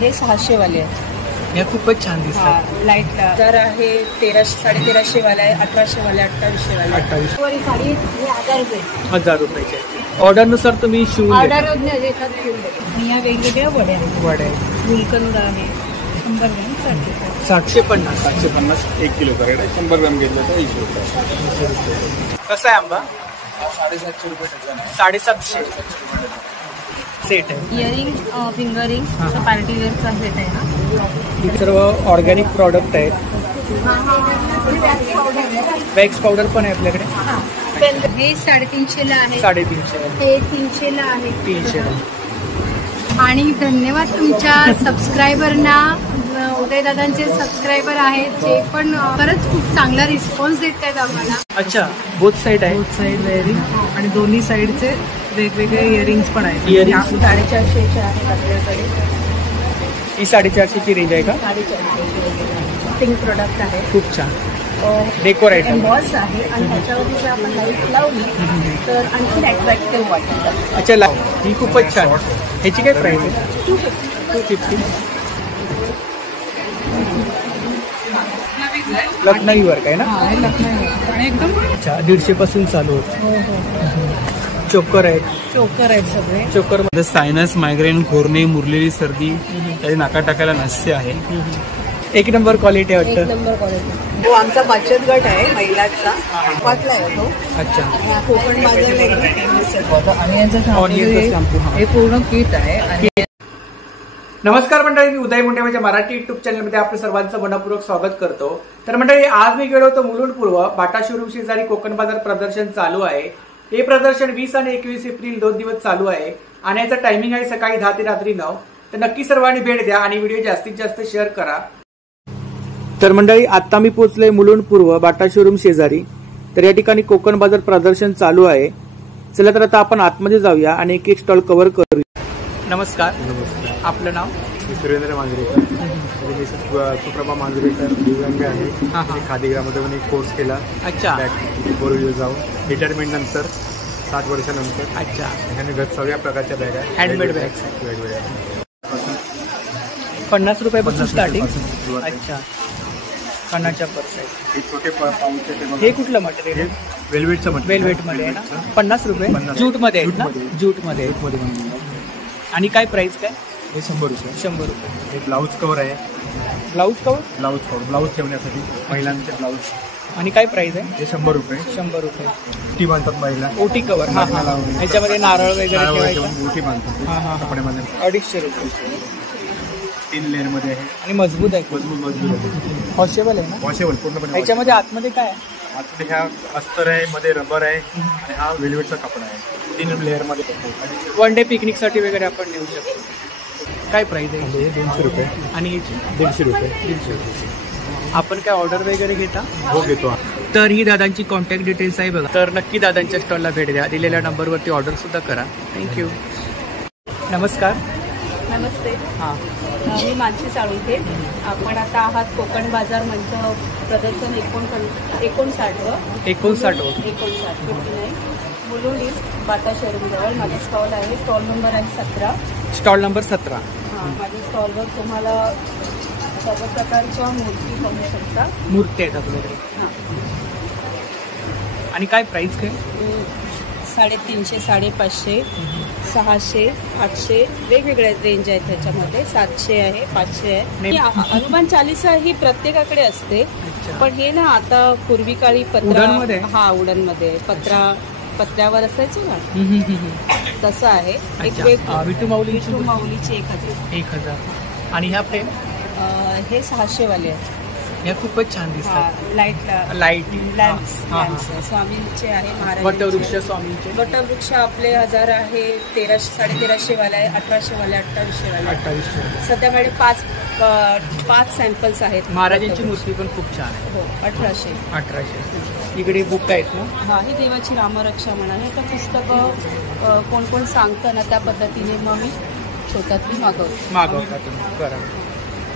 हे 600 वाले आहेत. या खूपच छान दिसतात. लाईट जर आहे 1300-1350 वाला आहे, 1800 वाला, 2800 वाला. 2800 साडी 1000 रुपये. 1000 रुपयाचे. ऑर्डरनुसार तुम्ही शिवून ऑर्डर देतात. या वेगवेगळ्या वड्या गुलकंद आहे 100 ग्रॅम 750. 750 1 किलो करेक्ट आहे. 100 ग्राम घेतलं तर 80 रुपये. कसा आहे आंबा? 750 रुपये डझन आहे. 750 सेट आहे. इयरिंग फिंगरिंग पार्टी वेअरचा सेट आहे ना. सर्व ऑर्गॅनिक प्रॉडक्ट आहेत. वॅक्स पावडर पण आहे आपल्याकडे. हे 350 ला आहे. 350. हे 300 ला आहे. 300. आणि धन्यवाद तुमच्या सबस्क्रायबरना. उदयदादांचे सबस्क्रायबर आहेत जे पण खरंच खूप चांगला रिस्पॉन्स देत आहेत आम्हाला. अच्छा, बोथ साईड आहे. बोथ साईड वेअरिंग आणि दोन्ही साईडचे वेगवेगळे इयरिंग्स पण आहेत. इयरिंग्स 450 आहेत आपल्याकडे. ही 450ची रेंज आहे का? 450 पिंक प्रोडक्ट आहे. खूप छान डेकोर आयटम. एम्बॉस आहे आणि ह्याच्यावरती जर आपण लाईट लावली तर आणखी अट्रॅक्टिव्ह वाटतं. अच्छा, ही खूपच छान. ह्याची काय प्राइस आहे? 250. लखनई वर्क आहे ना? आणि एकदम अच्छा, 150 पासून चालू होतं. चोकर आहेत. चोकर आहेत सगळे. चोकर मध्ये सायनस, मायग्रेन, घोरणे, मुरलेली सर्दी त्याची नाका टाकायला नस्य आहे. 1 नंबर क्वालिटी आहे एक वाटतं. Number quality. तो आमचा बचत गट आहे महिलांचा. पाचला आहे तो. अच्छा, कोकण बाजार आणि यांचं ऑनियनचं शॅम्पू. हे पूर्ण किट आहे. आणि नमस्कार मंडळी, मी उदय मुंडे माझ्या मराठी युट्यूब चॅनलमध्ये आपलं सर्वांचं मनपूर्वक स्वागत करतो. तर मंडळी, आज मी गेलो होतो मुलुंड पूर्व बाटा शोरूम शेजारी कोकण बाजार प्रदर्शन चालू आहे. हे प्रदर्शन 20 आणि 21 एप्रिल 2 दिवस चालू आहे आणि याचं टायमिंग आहे सकाळी 10 ते रात्री 9. तर नक्की सर्वांनी भेट द्या आणि व्हिडिओ जास्तीत जास्त शेअर करा. तर मंडळी, आता मी पोहोचलोय मुलुंड पूर्व बाटा शोरूम शेजारी. तर या ठिकाणी कोकण बाजार प्रदर्शन चालू आहे. चला तर आता आपण आतमध्ये जाऊया आणि एक स्टॉल कव्हर करूया. नमस्कार. आपलं नाव? सुरेंद्र मांजरेकर. सुप्रभा मांजरेकर दिव्यांग आहे. खादीग्रामध्ये पण एक कोर्स केला. अच्छा. 4 इयर्स जाऊन रिटायरमेंट नंतर 7 वर्षानंतर. अच्छा. त्याने सगळ्या प्रकारच्या बॅग आहेत. हँडमेड बॅग्स वेगवेगळ्या 50 रुपयापासून स्टार्टिंग. सुरुवात आहे. अच्छा, कानाच्या पर्स आहे. हे छोटे पाऊच आहे. हे कुठलं मटेरियल? वेल्वेटचं मटेरियल. वेल्वेट मध्ये आहे ना? 50 रुपये. 50. जूट मध्ये आहेत ना? जूट मध्ये. आणि काय प्राइस काय? हे 100 रुपये. 100 रुपये. हे ब्लाऊज कव्हर आहे. Blouse cover. ब्लाऊज ठेवण्यासाठी महिलांचे ब्लाऊज. आणि काय प्राइस आहे? हे 100 रुपये. 100 रुपये. ओटी बांधतात महिला. ओटी कवर. हा हा. ह्याच्यामध्ये नारळ वगैरे ठेवायचं. ओटी बांधतात. हा हा. कपड्यामध्ये 250 रुपये. 3 लेअर मध्ये आहे. आणि मजबूत आहे. मजबूत आहे. वॉशेबल आहे ना? वॉशेबल पूर्णपणे. ह्याच्यामध्ये आतमध्ये काय आहे? आतमध्ये ह्या अस्तर आहे, मध्ये रबर आहे आणि हा वेल्वेटचा कपडा आहे. 3 लेअर मध्ये. 1 डे पिकनिक साठी वगैरे आपण नेऊ शकतो. काय प्राइस आहे? 200 रुपये. आणि ह्याची 150 रुपये. 150 रुपये. आपण काय ऑर्डर वगैरे घेता? हो, घेतो. तर ही दादांची कॉन्टॅक्ट डिटेल्स आहे बघा. तर नक्की दादांच्या स्टॉलला भेट द्या. दिलेल्या नंबरवरती ऑर्डर सुद्धा करा. थँक्यू. नमस्कार. नमस्ते. हां. मी मानसी साळुंखे. आपण आता आहात कोकण बाजार मंच प्रदर्शन 59 मुलुंड ईस्ट बाटा शोरूमजवळ माझा स्टॉल आहे. स्टॉल नंबर आहे 17. Stall number 17. हां, माझ्या स्टॉलवर तुम्हाला सर्व प्रकारच्या मूर्ती पाहू शकता. मूर्ती आहेत आपल्याकडे. हां. आणि काय प्राइस काय? 350, 550, 600, 800 वेगवेगळ्या रेंज आहेत त्याच्यामध्ये. 700 आहे, 500 आहे. हनुमान चालीसा ही प्रत्येकाकडे असते. पण हे ना आता पूर्वी काळी उडनमध्ये? हा, उडनमध्ये पत्र्यावर असायचं ना, तसं आहे. विठू माऊलीची 1000. आणि ह्या फ्रेम? हे 600 वाले आहेत. ह्या खूपच छान दिसतात. लाईट लॅम्प्स स्वामींचे आहे. महाराज वटवृक्ष स्वामींचे. वटवृक्ष आपले 1000 आहे. 1300-1350 वाला आहे. 1800 वाला, 2800 वाला. 2800. सध्या माझे 5 सॅम्पल्स आहेत. महाराजांची मूर्ती पण खूप छान आहे. हो, 1800. 1800. इकडे बुक आहेत ना? हा, ही देवाची रामरक्षा म्हणा. हे तर पुस्तकं कोण सांगतं ना, त्या पद्धतीने मग मी स्वतःतली मागवता तुम्ही. बरं.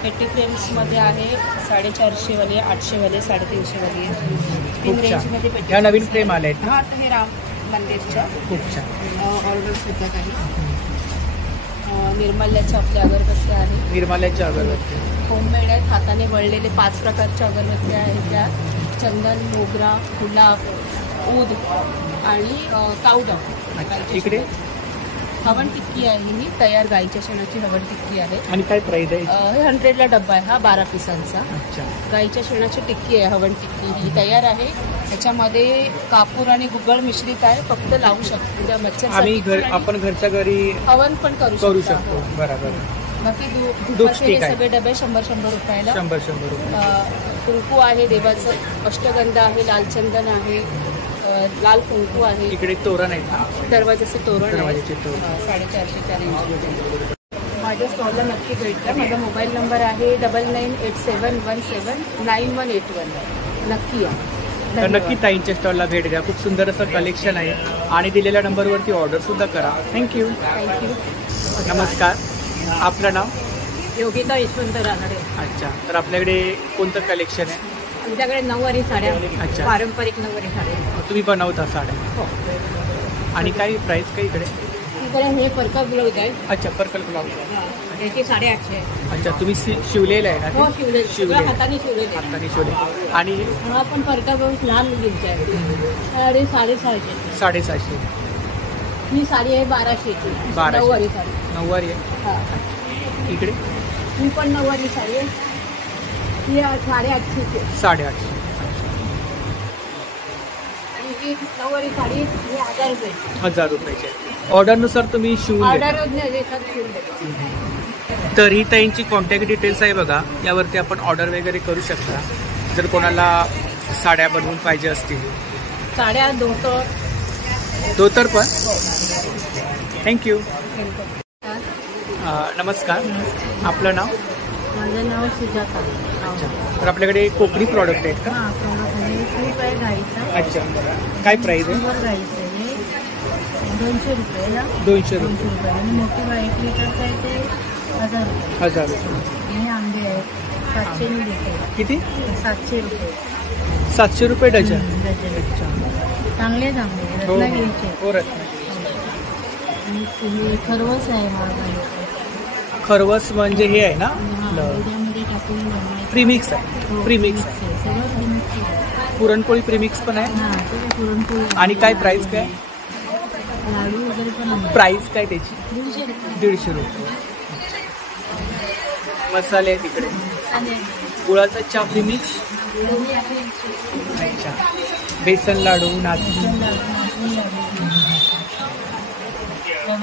80 फ्रेम्समध्ये आहे. 450 वाले, 800 वाले, 350 वाले. तीन रेंजमध्ये. ह्या नवीन फ्रेम आल्या आहेत ना? हा, तर हे राम मंदिरच्या खूप छान ऑर्डर सुद्धा काही. निर्माल्याच्या आपल्या अगरबत्त्या आहेत. निर्माल्याच्या अगरबत्ती. होममेड आहेत, हाताने वळलेले 5 प्रकारच्या अगरबत्त्या आहेत. त्या चंदन, मोगरा, गुलाब, ऊद आणि कावडं. इकडे हवन टिक्की आहे ही तयार गाईच्या शेणाची हवन टिक्की आहे. आणि काय प्राइस आहे? हे 100ला डब्बा आहे हा 12 पिसांचा. अच्छा. गाईच्या शेणाची टिक्की आहे, हवन टिक्की ही तयार आहे. त्याच्यामध्ये कापूर आणि गुगळ मिश्रित आहे, फक्त लावू शकतो. उद्या मच्छर आपण घरच्या घरी हवन पण करू शकतो. बरोबर. बाकी धुपाचे हे सगळे डबे 100 रुपयाला. 100 रुपये. कुंकू आहे देवाचं, अष्टगंध आहे, लाल चंदन आहे, लाल कुंकू आहे. इकडे तोरण आहे ना, दरवाजाचे तोरण, 450च्या रेंज. माझ्या स्टॉलला नक्की भेट द्या. माझा मोबाईल नंबर आहे 9987179181. नक्की या. तर नक्की ताईंच्या स्टॉलला भेट द्या. खूप सुंदर असं कलेक्शन आहे आणि दिलेल्या नंबरवरती ऑर्डर सुद्धा करा. थँक्यू. नमस्कार, आपलं नाव? योगिता यशवंत रानडे. अच्छा. तर आपल्याकडे कोणतं कलेक्शन आहे? आमच्याकडे नऊवारी साड्या, अच्छा. पारंपरिक नऊवारी साड्या तुम्ही बनवता साड्या? हो. आणि काय प्राइस काय इकडे? इकडे हे परका ब्लाऊज आहे. अच्छा, पर्कल ब्लाउज. त्याची 850 आहे. अच्छा, तुम्ही शिवलेलं आहे हो, ना? शिवलेलं हाताने शिवलेलं. हाताने शिवले. आणि हा पण परका ब्लाऊज लहान मुलींचा आहे. आणि 750. 750. ही साडी आहे 1200ची. 1200. नऊवारी साडी. नऊवारी आहे. हा. इकडे ही पण नऊवारी साडी आहे. ही 850ची. 850. आणि ही नऊवारी साडी ही 1000 रुपये. 1000 रुपयाचे. ऑर्डरनुसार तुम्ही शिवून देता. तर ही ताईंची कॉन्टॅक्ट डिटेल्स आहे बघा, यावरती आपण ऑर्डर वगैरे करू शकता जर कोणाला साड्या बनवून पाहिजे असतील. साड्या, धोतर पण. थँक्यू. नमस्कार, आपलं नाव? माझं नाव सुजाता. अच्छा. तर आपल्याकडे कोकणी प्रॉडक्ट आहेत का? हां, प्रॉडक्ट आहे. खूप आहे गाईचा. अच्छा. काय प्राईस आहे? गाईचं आहे 200 रुपये. 200 रुपये. आणि मोठी 1 लिटरचं आहे ते 1000 रुपये. 1000 रुपये. आणि आंबे आहेत 700 रुपये. किती? 700 रुपये. 700 रुपये डझन. चांगले हो रत्नागिरीचे. हो, रत्नागिरी. आणि तुम्ही खरवस आहे माझा. खरवस म्हणजे हे आहे ना, त्यामध्ये टाकून बनवायचं. प्रीमिक्स आहे. प्रीमिक्स आहे. सगळं प्रीमिक्स आहे. पुरणपोळी प्रीमिक्स पण आहे. हां, ते पुरणपोळी. आणि काय प्राइस काय? लाडू वगैरे पण आहे. प्राइस काय त्याची? 150 रुपये. 150 रुपये. मसाले आहेत तिकडे. आणि गुळाचा चहा प्रीमिक्स. गुळही आहे 150. अच्छा. बेसन लाडू, नाचणी,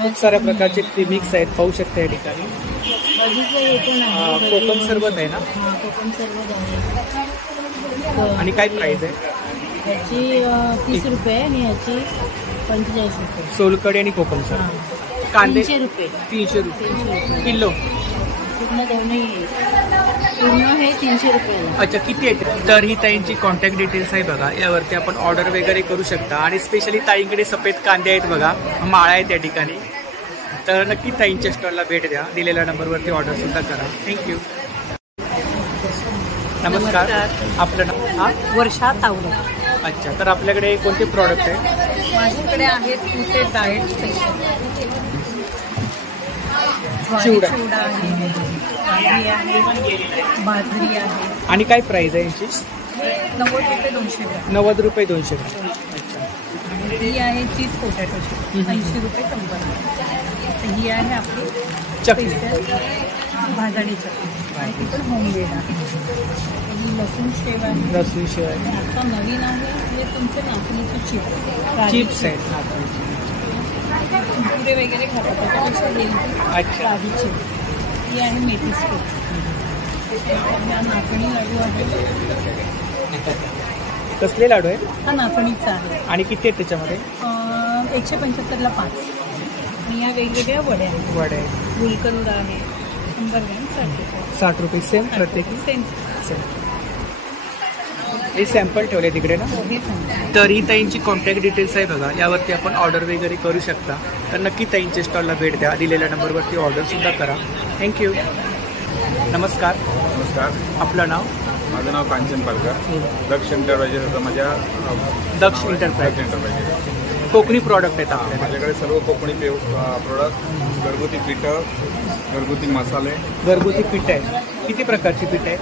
खूप साऱ्या प्रकारचे प्रीमिक्स आहेत, पाहू शकता या ठिकाणी. कोकम सरबत आहे ना? कोकम सरबत आहे. आणि काय प्राइस आहे? याची 30 रुपये आणि याची 45 रुपये. सोलकढी आणि कोकम सरबत. कांदे 300 रुपये. 300 रुपये किलो. पूर्ण दोन्ही पूर्ण हे 300 रुपयाला. अच्छा, किती आहे? तर ही ताईंची कॉन्टॅक्ट डिटेल्स आहे बघा, यावरती आपण ऑर्डर वगैरे करू शकता. आणि स्पेशली ताईंकडे सफेद कांदे आहेत बघा, माळा आहे त्या ठिकाणी. तर नक्की ताईंच्या स्टॉलला भेट द्या. दिलेल्या नंबरवरती ऑर्डर सुद्धा करा. थँक्यू. नमस्कार, आपलं नाव? हां, वर्षा तावडे. अच्छा. तर आपल्याकडे कोणते प्रॉडक्ट आहे? माझ्याकडे आहेत तुमचे डाएट चिवडा. चिवडा आहे, बाजरी आहे. आणि काय प्राइस आहे यांची? 90 रुपये 200 ग्राम. 90 रुपये 200 ग्राम. अच्छा. ही आहे चीज पोटॅटोची 80 रुपये 100. ही आहे आपली चटणी. स्पेशल भाजणी चटणी. ती पण होममेड आहे. ही लसूण शेव आहे. लसूण शेव आहे. आता नवीन आहे हे तुमचे नाचणीचे चिप्स आहेत. कुरकुरे वगैरे खातात त्याच्यापेक्षा हेल्दी. अच्छा. काजू चिप्स. ही आहे मेथी स्टिक्स. हा नाचणी लाडू आहे. कसले लाडू आहेत? हा नाचणीचा आहे. आणि किती आहेत त्याच्यामध्ये? 175ला 5. आणि या वेगवेगळ्या वड्या आहेत. वडे आहेत. गुलकंद आहे 100 ग्रॅम 60 रुपये. 60 रुपये सेम प्रत्येकी. सेम. हे सॅम्पल ठेवले तिकडे ना. हे सांगा. तर ही ताईंची कॉन्टॅक्ट डिटेल्स आहे बघा, यावरती आपण ऑर्डर वगैरे करू शकता. तर नक्की ताईंच्या स्टॉलला भेट द्या. दिलेल्या नंबरवरती ऑर्डर सुद्धा करा. थँक्यू. नमस्कार, नमस्कार, आपलं नाव? माझं नाव कांचन पालकर. दक्ष एंटरप्राइजेस होतं माझ्या. दक्ष एंटरप्राइज. कोकणी प्रॉडक्ट आहेत आपल्याकडे. माझ्याकडे सर्व कोकणी प्रोडक्ट, घरगुती पिठं, घरगुती मसाले. घरगुती पीठ आहे. किती प्रकारची पीठ आहे?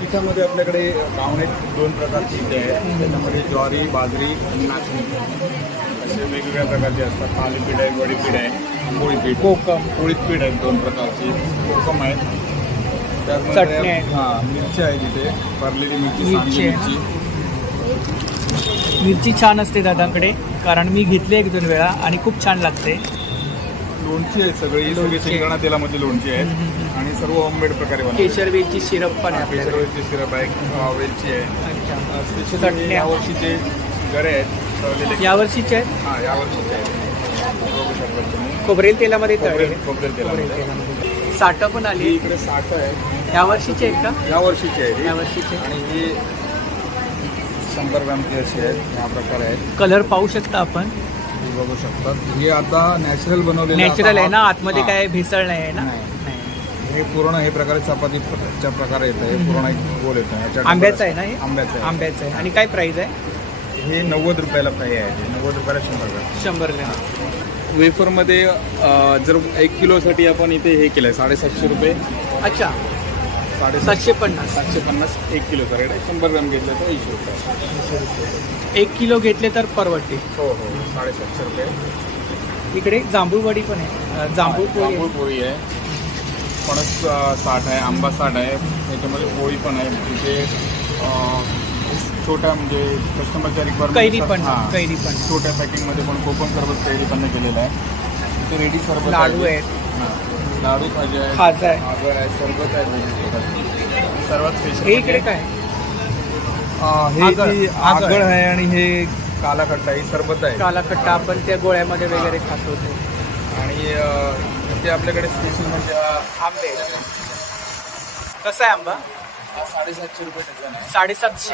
पिठामध्ये आपल्याकडे पावणे 2 प्रकारची पिठे आहेत. त्याच्यामध्ये ज्वारी, बाजरी आणि नाचणी असे वेगवेगळ्या प्रकारचे असतात. थालीपीठ आहे, वडीपीठ आहे, आंबोळी पीठ, कोकम, पोळीत पीठ आहेत 2 प्रकारची, कोकम आहेत, चटणी त्यामध्ये आहे. मिरची आहे तिथे, भरलेली मिरची, सांडगी मिरची आहे. मिरची. मिरची छान असते दादांकडे, कारण मी घेतली 1-2 वेळा आणि खूप छान लागते. लोणची आहे सगळी शेंगदाणा तेलामध्ये लोणची आहे आणि सर्व होममेड प्रकारे बनवते. केशर वेलची सिरप पण आहे आपल्याकडे. केशरवेलची सिरप आहे, वेलची आहे. स्पेशली चटणी. यावर्षीचे गरे आहेत तळलेले. यावर्षीचे आहेत. हां, यावर्षीचे आहेत. बघू शकता तुम्ही. खोबरेल तेलामध्ये तळलेले. खोबरेल तेलामध्ये. साठं पण आली. ही इकडे 60 आहे. यावर्षीचे आहेत का? यावर्षीचे आहे. यावर्षीचे. आणि ही 100 ग्रामची अशी आहेत. या प्रकारे आहेत. कलर पाहू शकता आपण. हे बघू शकतात. हे आता नॅचरल बनवलेले. नॅचरल आहे ना, आतमध्ये काय भेसळ नाही आहे ना. हे पूर्ण हे प्रकारे चपातीच्या प्रकारे येतं. हे पूर्ण एक गोल येतं. आंब्याचं आहे ना हे? आंब्याचं आहे. आंब्याचं आहे. आणि काय प्राइस आहे? हे 90 रुपयाला पाहिजे आहे. 90 रुपयाला 100 ग्राम. 100ला. वेफरमध्ये जर 1 किलोसाठी आपण इथे हे केलं आहे 750 रुपये. अच्छा, 750. 750. 1 किलोचा रेट आहे. 100 ग्राम घेतलं तर 80 रुपये. 1 किलो घेतले तर परवडते. हो हो, 750 रुपये. इकडे जांभूळवडी पण आहे. जांभूळ जांभूळ पोळी आहे. फणस 60 आहे, आंबा 60 आहे. त्याच्यामध्ये पोळी पण आहे. तिथे छोट्या म्हणजे कस्टमरच्या रिक्वायरमेंट. कैरी पण. कैरी पण छोट्या पॅकिंगमध्ये पण कोकम सरबत कैरी पण केलेलं आहे. तिथे रेडी सरबत लाडू आहेत. लाडू खाजे आहे, खाजा आहे, आगळ आहे, सरबत आहे. सर्वात स्पेशल हे इकडे काय? हे आगळ आहे आणि हे काला खट्टा ही सरबत आहे. काला खट्टा आपण त्या गोळ्यामध्ये वगैरे खातो ते. आणि ते आपल्याकडे स्पेशल म्हणजे आंबे. कसा आहे आंबा? 750 रुपये डझन आहे. 750.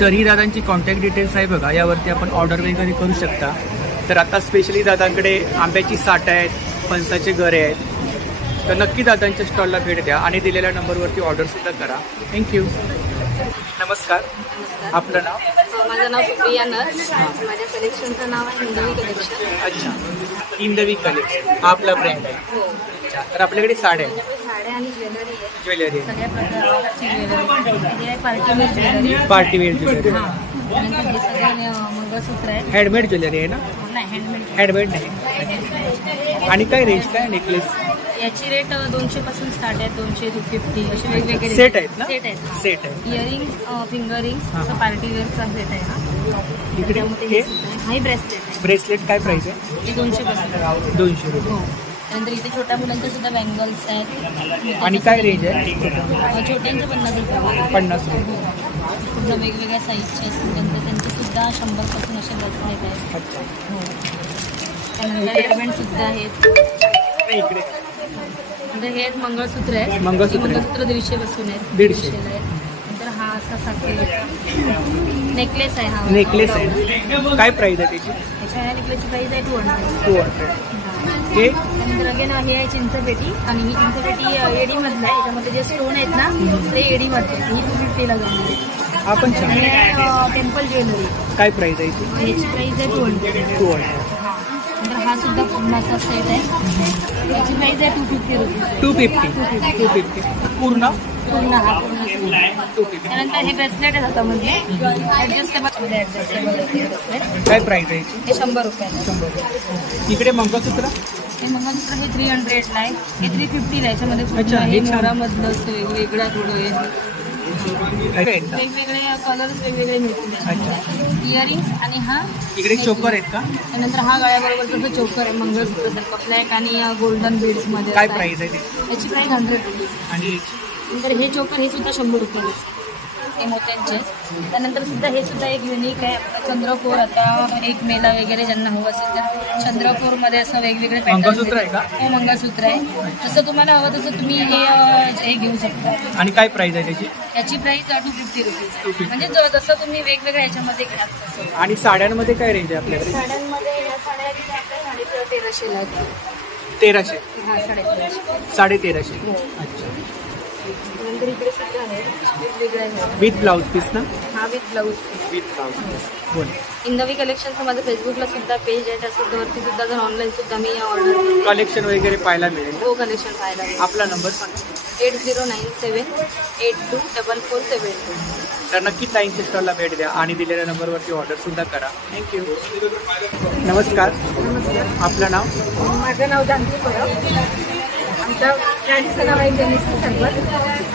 तरी दादांची कॉन्टॅक्ट डिटेल्स आहे बघा, यावरती आपण ऑर्डर वगैरे करू शकता. तर आता स्पेशली दादांकडे आंब्याची साठं आहेत, फणसाचे गरे आहेत. तर नक्की दादांच्या स्टॉलला भेट द्या आणि दिलेल्या नंबरवरती ऑर्डरसुद्धा करा. थँक्यू. नमस्कार. आपलं नाव? माझं नाव सुप्रिया नर्स. माझ्या कलेक्शनचं नाव आहे हिंदवी कलेक्शन. अच्छा, हिंदवी कलेक्शन हा आपला ब्रँड आहे. हो. अच्छा, तर आपल्याकडे साड्या आहेत. साड्या आणि ज्वेलरी आहे. ज्वेलरी आहे. सगळ्या प्रकारची ज्वेलरी आहे. Partywear jewellery. Partywear jewellery. हां. त्यानंतर हे सगळे मंगळसूत्र आहे. हँडमेड ज्वेलरी आहे ना? नाही, हँडमेड नाही. आणि काय रेंज काय नेकलेस? याची रेट 200 पासून स्टार्ट आहे. 200 to 50 असे वेगवेगळे सेट आहेत ना? सेट आहेत. सेट आहे. इयरिंग्स, फिंगर रिंग्स, असं पार्टीवेअरचा सेट आहे हा. इकडे त्यामध्ये हे हाही ब्रेसलेट आहे. ब्रेसलेट काय प्राइस आहे? ते 200 पासून. 200 रुपये. हो. त्यानंतर इथे छोट्या मुलांच्या सुद्धा बँगल्स आहेत. आणि काय रेंज आहे? छोट्यांचे 50 रुपये. 50 रुपये. पूर्ण वेगवेगळ्या साईजचे असतील त्यांचे सुद्धा 100 पासून असे ब्रेसलेट आहेत. अच्छा. हो. त्यानंतर हेअरबँड सुद्धा आहेत. इकडे नंतर हे मंगळसूत्र आहे. मंगळसूत्र. मंगळसूत्र 150 पासून आहेत. 150. आहे. नंतर हा असा साखरेचा नेकलेस आहे. हा नेकलेस आहे. काय प्राइस आहे त्याची? त्याच्या ह्या नेकलेसची प्राईस आहे 200. 200. हे त्यानंतर अगेन हे आहे चिंचपेटी. आणि ही चिंचपेटी एडीमधलं आहे. याच्यामध्ये जे स्टोन आहेत ना ते एडीमध्ये. ही 250ला जाणार आहे. हा पण छान. हे आहे टेम्पल ज्वेलरी. काय प्राइस आहे याची? याची प्राईस आहे 200. 200. नंतर हा सुद्धा पूर्ण असा सेट आहे. याची प्राईस आहे 250 रुपीज. 250. पूर्ण पूर्ण हा पूर्ण set. 250. त्यानंतर हे ब्रेसलेट आहे हातामध्ये ऍडजस्टेबल ब्रेसलेट. काय प्राइस आहे याची? हे 100 रुपयाला. 100. इकडे मंगळसूत्र. हे मंगळसूत्र हे 300ला आहे. हे 350ला आहे. याच्यामध्ये अच्छा, हे छान. मोरामधलं असं वेगवेगळा थोडं आहे. काय आहे का? वेगवेगळे कलर्स वेगवेगळे मिळतील. इयरिंग्स. आणि हा इकडे चोकर आहेत का? त्यानंतर हा गळ्याबरोबर जसं चोकर आहे मंगळसूत्र सारखं ब्लॅक आणि गोल्डन बीड्स मध्ये. काय प्राइस आहे त्याची? त्याची प्राईस 100 रुपीज. आणि नंतर हे चोकर हे सुद्धा 100 रुपये. हे मोत्यांचे. त्यानंतर सुद्धा हे सुद्धा एक युनिक आहे. चंद्रकोर आता 1 मेला वगैरे ज्यांना हवं असेल तर चंद्रकोरमध्ये असं वेगवेगळे मंगळसूत्र आहे का? हो, मंगळसूत्र आहे. जसं तुम्हाला हवं तसं तुम्ही हे घेऊ शकता. आणि काय प्राइस आहे त्याची? याची प्राईस 250 रुपीज. 250. म्हणजे जसं तुम्ही वेगवेगळ्या ह्याच्यामध्ये घ्याल तसं. आणि साड्यांमध्ये काय रेंज आहे आपल्याकडे? साड्यांमध्ये ह्या साड्या आपल्या 1350 आहेत. 1300. हा 1350. 1350. हो. अच्छा. नंतर इकडे सुद्धा आहे वेगवेगळे आहे. विथ ब्लाऊज पीस ना? हा with blouse piece. With blouse piece. बोल. इंदवी कलेक्शनचं माझं फेसबुकला सुद्धा पेज आहे, त्यावरती सुद्धा जर ऑनलाईन सुद्धा मी ऑर्डर कलेक्शन वगैरे पाहायला मिळेल. हो कलेक्शन पाहायला. आपला नंबर सांगा. 8097824472. तर नक्की ताईंच्या स्टॉलला भेट द्या आणि दिलेल्या नंबरवरती ऑर्डर सुद्धा करा. थँक्यू. नमस्कार. आपलं नाव? माझं नाव जानकी परब. आमच्या फ्रेंड्सचं नाव आहे जेनिसी सरबत.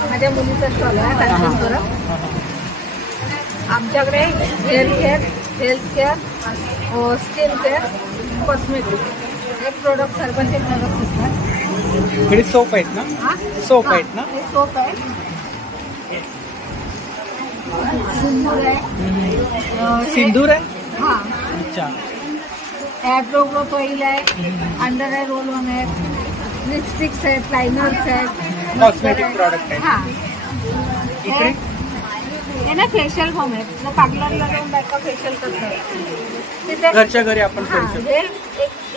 माझ्या मुलीचा स्टॉल आहे जानकी परब. आमच्याकडे health care skin care cosmetic हे प्रोडक्ट सर्वांचे प्रोडक्ट असतात. इकडे सोप आहेत ना? सोप आहेत ना? हे सोप आहे, सिंदूर आहे, सिंदूर आहे. हां अच्छा. ॲब्रो ग्रोथ ऑइल आहे, अंडर आय रोल ऑन आहेत, लिपस्टिक्स आहेत, लायनर्स आहेत, कॉस्मेटिक प्रॉडक्ट आहे. हां इकडे हे ना फेशियल फॉर्म आहे. पार्लरला जाऊन बायका फेशियल करतात तिथे घरच्या घरी आपण करू हां, शकतो. हे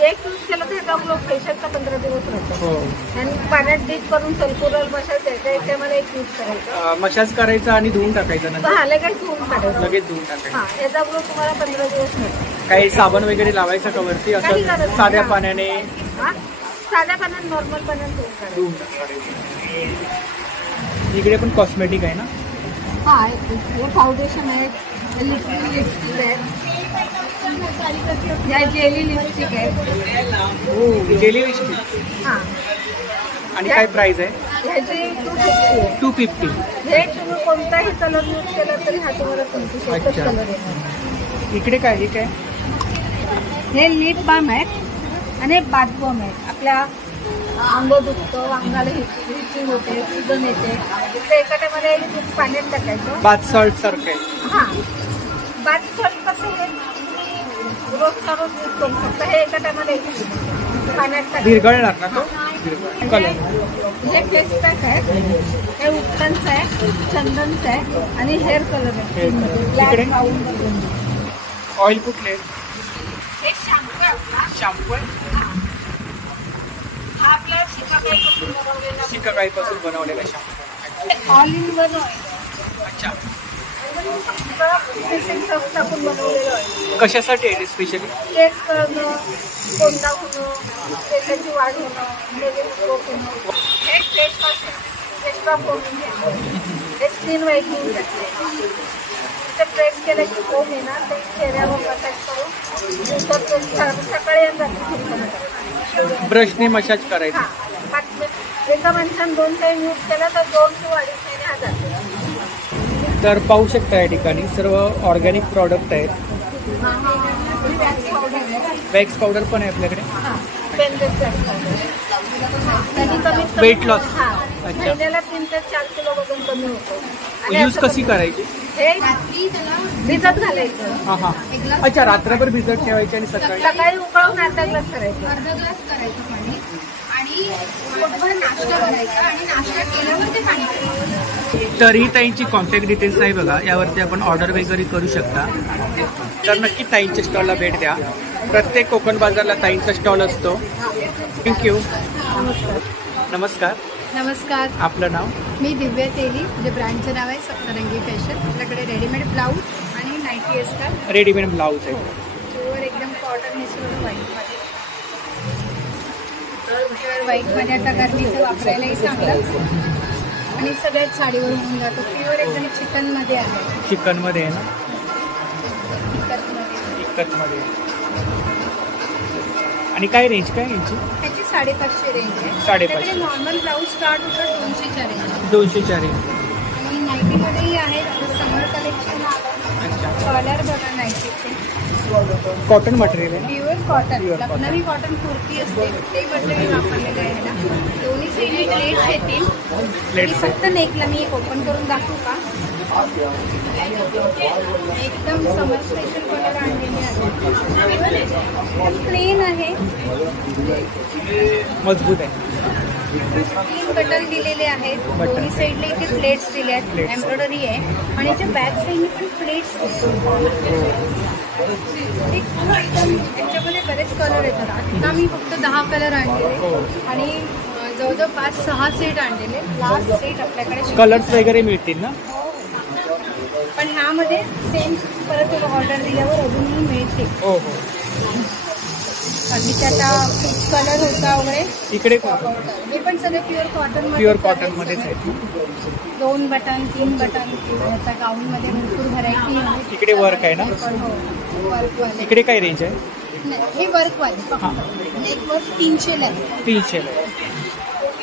एक यूज केलं तर एका लोक फेशियलचा 15 दिवस राहतो. हो. आणि पाण्यात डीप करून सल्फुरल मसाज द्यायचा. एक टायमाला एक यूज करायचा. मसाज करायचा आणि धुवून टाकायचं नंतर. हा लगेच धुवून काढायचं. लगेच धुवून टाकायचं. हा याचा ग्लो तुम्हाला 15 दिवस मिळतो. काही साबण वगैरे लावायचं का वरती? काही असं गरज नाही. साध्या हा. पाण्याने हा साध्या पाण्यात नॉर्मल पाण्यात धुवून काढायचं. धुवून टाकायचं. इकडे पण कॉस्मेटिक आहे ना? हा हे फाउंडेशन आहे, लिपस्टिक आहे, या जेली लिपस्टिक आहे. Jelly lipstick. हा आणि काय प्राइस आहे? ह्याची 250 आहे. 250. हे तुम्ही कोणताही कलर यूज केला तरी हा तुम्हाला 25 अच्छा. कलर आहे. इकडे काय? हे काय? हे लिप बाम आहेत आणि बाथ बॉम आहेत. आपल्या अंग दुखतं, अंगाला हिचिंग होते, सुजन येते, तर एखाद्यामध्ये दूध पाण्यात टाकायचं. बाथ सॉल्ट सारखं आहे. हा बाथ सॉल्ट कसं आहे रोजचा रोज यूज करू शकता. हे एका टायमाला पाण्यात टाकायचं. विरघळणार ना तो? कलर. हे फेस पॅक आहे, हे उपटनचं आहे, चंदनचं आहे आणि हेअर कलर आहे. ब्लॅक इकडे? ब्राऊन. ऑइल कुठले? हे शॅम्पू आहे आपला. शॅम्पू आहे. हा आपल्या शिकाकाईपासून बनवलेला शिकाकाईपासून बनवलेला shampoo. All in one oil. अच्छा. टाकून बनवलेलं आहे. कशासाठी आहे स्पेशली? केस करणं, कोंडा होणं, केसाची वाढ होणं, लगेच ग्रोथ होणं. हे फेस वॉश एक्स्ट्रा फोमिंग घ्यायचं. हे स्किन व्हाईटनिंग करते. ते प्रेस केलं की फोम येणार, ते चेहऱ्यावर मसाज करून सकाळी आणि रात्री झोपताना करायचं. ब्रशने मसाज करायचा. हां 5 मिनिट. एका माणसानं 2 टाईम यूज केला तर 2 किंवा 2.5 महिने हा जातो. तर पाहू शकता या ठिकाणी सर्व ऑर्गॅनिक प्रॉडक्ट आहेत. वॅक्स पावडर आहे. वॅक्स पावडर पण आहे आपल्याकडे. हां पेनलेस वॅक्स पावडर. कधी कमीत कमी Weight loss. हां अच्छा. महिन्याला 3 ते 4 किलो वजन कमी होतं. आणि यूज असं कशी करायची? हे भिजत घालायचं. हां हां. अच्छा, रात्रभर भिजत ठेवायची आणि सकाळी सकाळी उकळून अर्धा ग्लास करायचं. अर्धा ग्लास करायचं पाणी आणि पोटभर नाश्ता करायचा आणि नाश्ता केल्यावर ते पाणी करायचं. तरी ताईंची कॉन्टॅक्ट डिटेल्स आहे बघा, यावरती आपण ऑर्डर वगैरे करू शकता. तर नक्की ताईंच्या स्टॉलला भेट द्या. प्रत्येक कोकण बाजारला ताईंचा स्टॉल असतो. थँक्यू. नमस्कार. नमस्कार, आपलं नाव? मी दिव्या तेली. जे ब्रँडचं नाव आहे सप्तरंगी फॅशन. आपल्याकडे रेडीमेड ब्लाऊज आणि नाईटी असतात. रेडीमेड ब्लाऊज आहे. प्युअर एकदम कॉटन मिसळून व्हाईटमध्ये. प्युअर व्हाईटमध्ये आता गरमीचं वापरायलाही चांगलं आणि सगळ्यात साडीवर होऊन जातो. प्युअर एकदम चिकनमध्ये आहे. चिकनमध्ये आहे ना? इकतमध्ये. इकतमध्ये. आणि काय रेंज काय यांची? त्याची 550 रेंज आहे. 550. नॉर्मल ब्लाऊज स्टार्ट होतं 200च्या रेंज. 200च्या रेंज. आणि नाईटीमध्येही आहेत. समर कलेक्शन आलं. अच्छा. कॉलर बघा नाईटीचे. कॉटन मटेरियल आहे. Pure cotton. Pure Lucknowi cotton kurti असते ते मटेरियल वापरलेलं आहे ना. दोन्ही साईडने प्लेट्स येतील. मी प्लेट्स फक्त नेकला मी एक ओपन करून दाखवू का? एकदम समर स्पेशल कलर आणलेले आहे. प्लेन आहे. मजबूत आहे. 3 बटन दिलेले आहेत. दोन्ही साईडला इथे प्लेट्स दिल्या आहेत. एम्ब्रॉयडरी आहे आणि याच्या बॅक साईडने पण प्लेट्स त्याच्यामध्ये बरेच कलर येतात. आता मी फक्त 10 कलर आणलेले आणि जवळजवळ 5-6 सेट आणलेले. लास्ट सेट आपल्याकडे कलर्स वगैरे मिळतील ना? पण ह्यामध्ये सेम परत ऑर्डर दिल्यावर अजूनही मिळते. हो हो. बाकीचे आता कलर होता वगैरे इकडे हे पण सगळे प्युअर कॉटन मध्येच आहेत. 2 बटन 3 बटन याचा गाऊन मध्ये भरपूर व्हरायटी आहे. इकडे वर्क आहे ना? वर्कवाले इकडे काय रेंज आहे? हे वर्कवाले नेटवर्क 300 ला आहे. 300.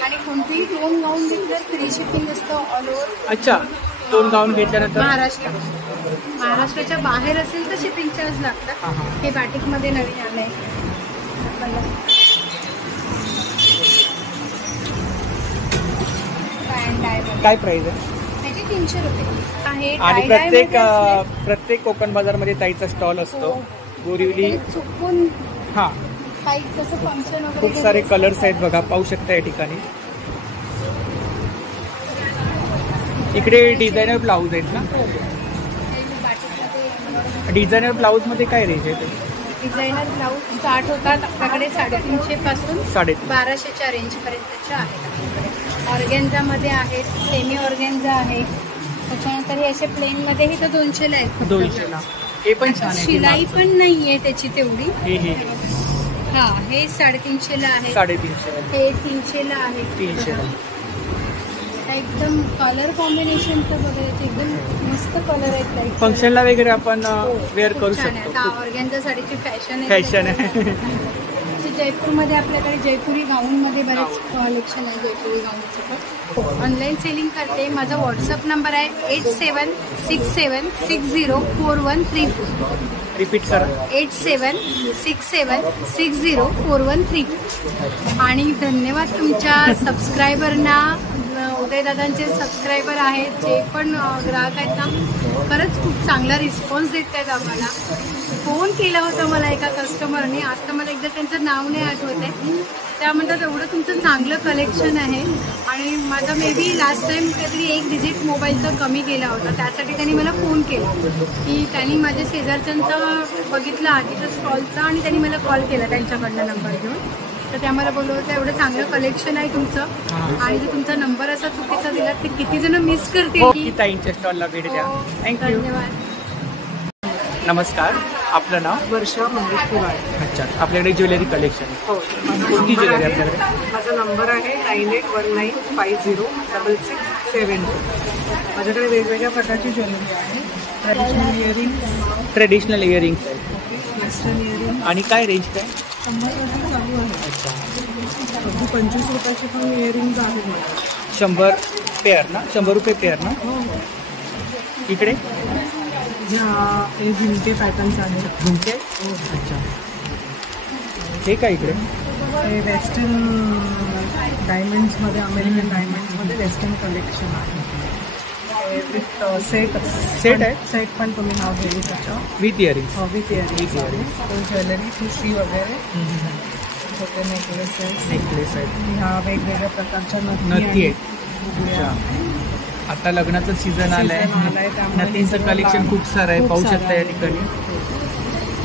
आणि कोणतेही 2 गाऊन घेतलं फ्री शिपिंग असतं ऑल ओव्हर. अच्छा, 2 गाऊन घेतल्यानंतर महाराष्ट्राच्या बाहेर असेल तर शिपिंग चार्ज लागतात. हे बाटिक मध्ये नवीन आलंय. काय प्राइस आहे? त्याची 300 रुपये आहे. आणि tie-dye मध्ये असले प्रत्येक कोकण बाजार मध्ये ताईचा स्टॉल असतो. बोरिवली ते चुकून हा काही कसं फंक्शन वगैरे खूप सारे कलर्स आहेत बघा, पाहू शकता या ठिकाणी. इकडे डिझायनर ब्लाऊज आहेत ना? डिझायनर ब्लाऊज मध्ये काय रेंज आहे? डिझायनर ब्लाऊज स्टार्ट होतात आपल्याकडे 350 पासून 1200च्या रेंज पर्यंतच्या आहेत. ऑर्गेन्झामध्ये आहेत, सेमी ऑर्गेन्झा आहे. त्याच्यानंतर हे असे प्लेन मध्ये ही तर 200 ला आहेत. 200 ला. हे पण छान आहे. शिलाई पण नाहीये त्याची तेवढी. हे हा हे 350 ला आहे. 350. हे 300 ला आहे. 300 ला. एकदम कलर कॉम्बिनेशन तर बघायचे एकदम मस्त कलर आहेत. लाईट फंक्शनला वगैरे आपण वेअर करू छान आहे. शकतो. आता ऑर्गेन्झा साडीची फॅशन आहे. जयपूरमध्ये आपल्याकडे जयपुरी गाऊनमध्ये बरेच कलेक्शन आहे. जयपुरी गाऊनचं ऑनलाईन सेलिंग करते. माझा व्हॉट्सअप नंबर आहे 8767604134. रिपीट करा. 8767604134. आणि धन्यवाद तुमच्या सबस्क्रायबरना. उदयदादांचे सबस्क्रायबर आहेत, जे पण ग्राहक आहेत ना, खरंच खूप चांगला रिस्पॉन्स देत आहेत आम्हाला. फोन केला होता मला एका कस्टमरने, आता मला एकदा त्यांचं नाव नाही आठवत आहे. त्या म्हणतात एवढं तुमचं चांगलं कलेक्शन आहे. आणि माझा मे बी लास्ट टाइम काहीतरी 1 डिजिट मोबाईलचा कमी केला होता. त्यासाठी त्यांनी मला फोन केला की त्यांनी माझ्या शेजारच्यांचा बघितलं आधीचा स्टॉलचा आणि त्यांनी मला कॉल केला त्यांच्याकडनं नंबर घेऊन. तर ते आम्हाला बोलत होतं एवढं चांगलं कलेक्शन आहे तुमचं, आणि जर तुमचा नंबर असा चुकीचा दिला तर किती जण मिस करतील. की ताईंच्या स्टॉलला भेट द्या. थँक्यू. धन्यवाद. नमस्कार, आपलं नाव? वर्षा मंगेश कुराड. अच्छा, आपल्याकडे ज्वेलरी कलेक्शन आहे. हो, कोणती ज्वेलरी आपल्याकडे? माझा नंबर आहे 9819506672. माझ्याकडे वेगवेगळ्या प्रकारची ज्वेलरी आहे. ट्रेडिशनल इयरिंग, ट्रेडिशनल इयरिंग्स आहेत. Western earring. आणि काय रेंज काय? 100 रुपये चालू आहे. अगदी 25 रुपयाची पण इयरिंग्ज आहेत मला. 100 पेअर ना? 100 रुपये पेअर ना? हो हो. इकडे हे झुमके पॅटर्न्स आहेत. झुमके? अच्छा. हे काय इकडे? हे वेस्टर्न डायमंड्समध्ये, अमेरिकन डायमंड्समध्ये वेस्टर्न कलेक्शन आहे. विथ सेट आहे? सेट पण तुम्ही नाव घेऊ शकता. With earrings? हो, विथ इयरिंग्स. ज्वेलरी, ठुशी वगैरे, छोटे नेकलेस आहेत. ह्या वेगवेगळ्या प्रकारच्या नथी आहेत. आता लग्नाचं सीझन आलंय, नथींचं कलेक्शन खूप सारं आहे, पाहू शकता या ठिकाणी.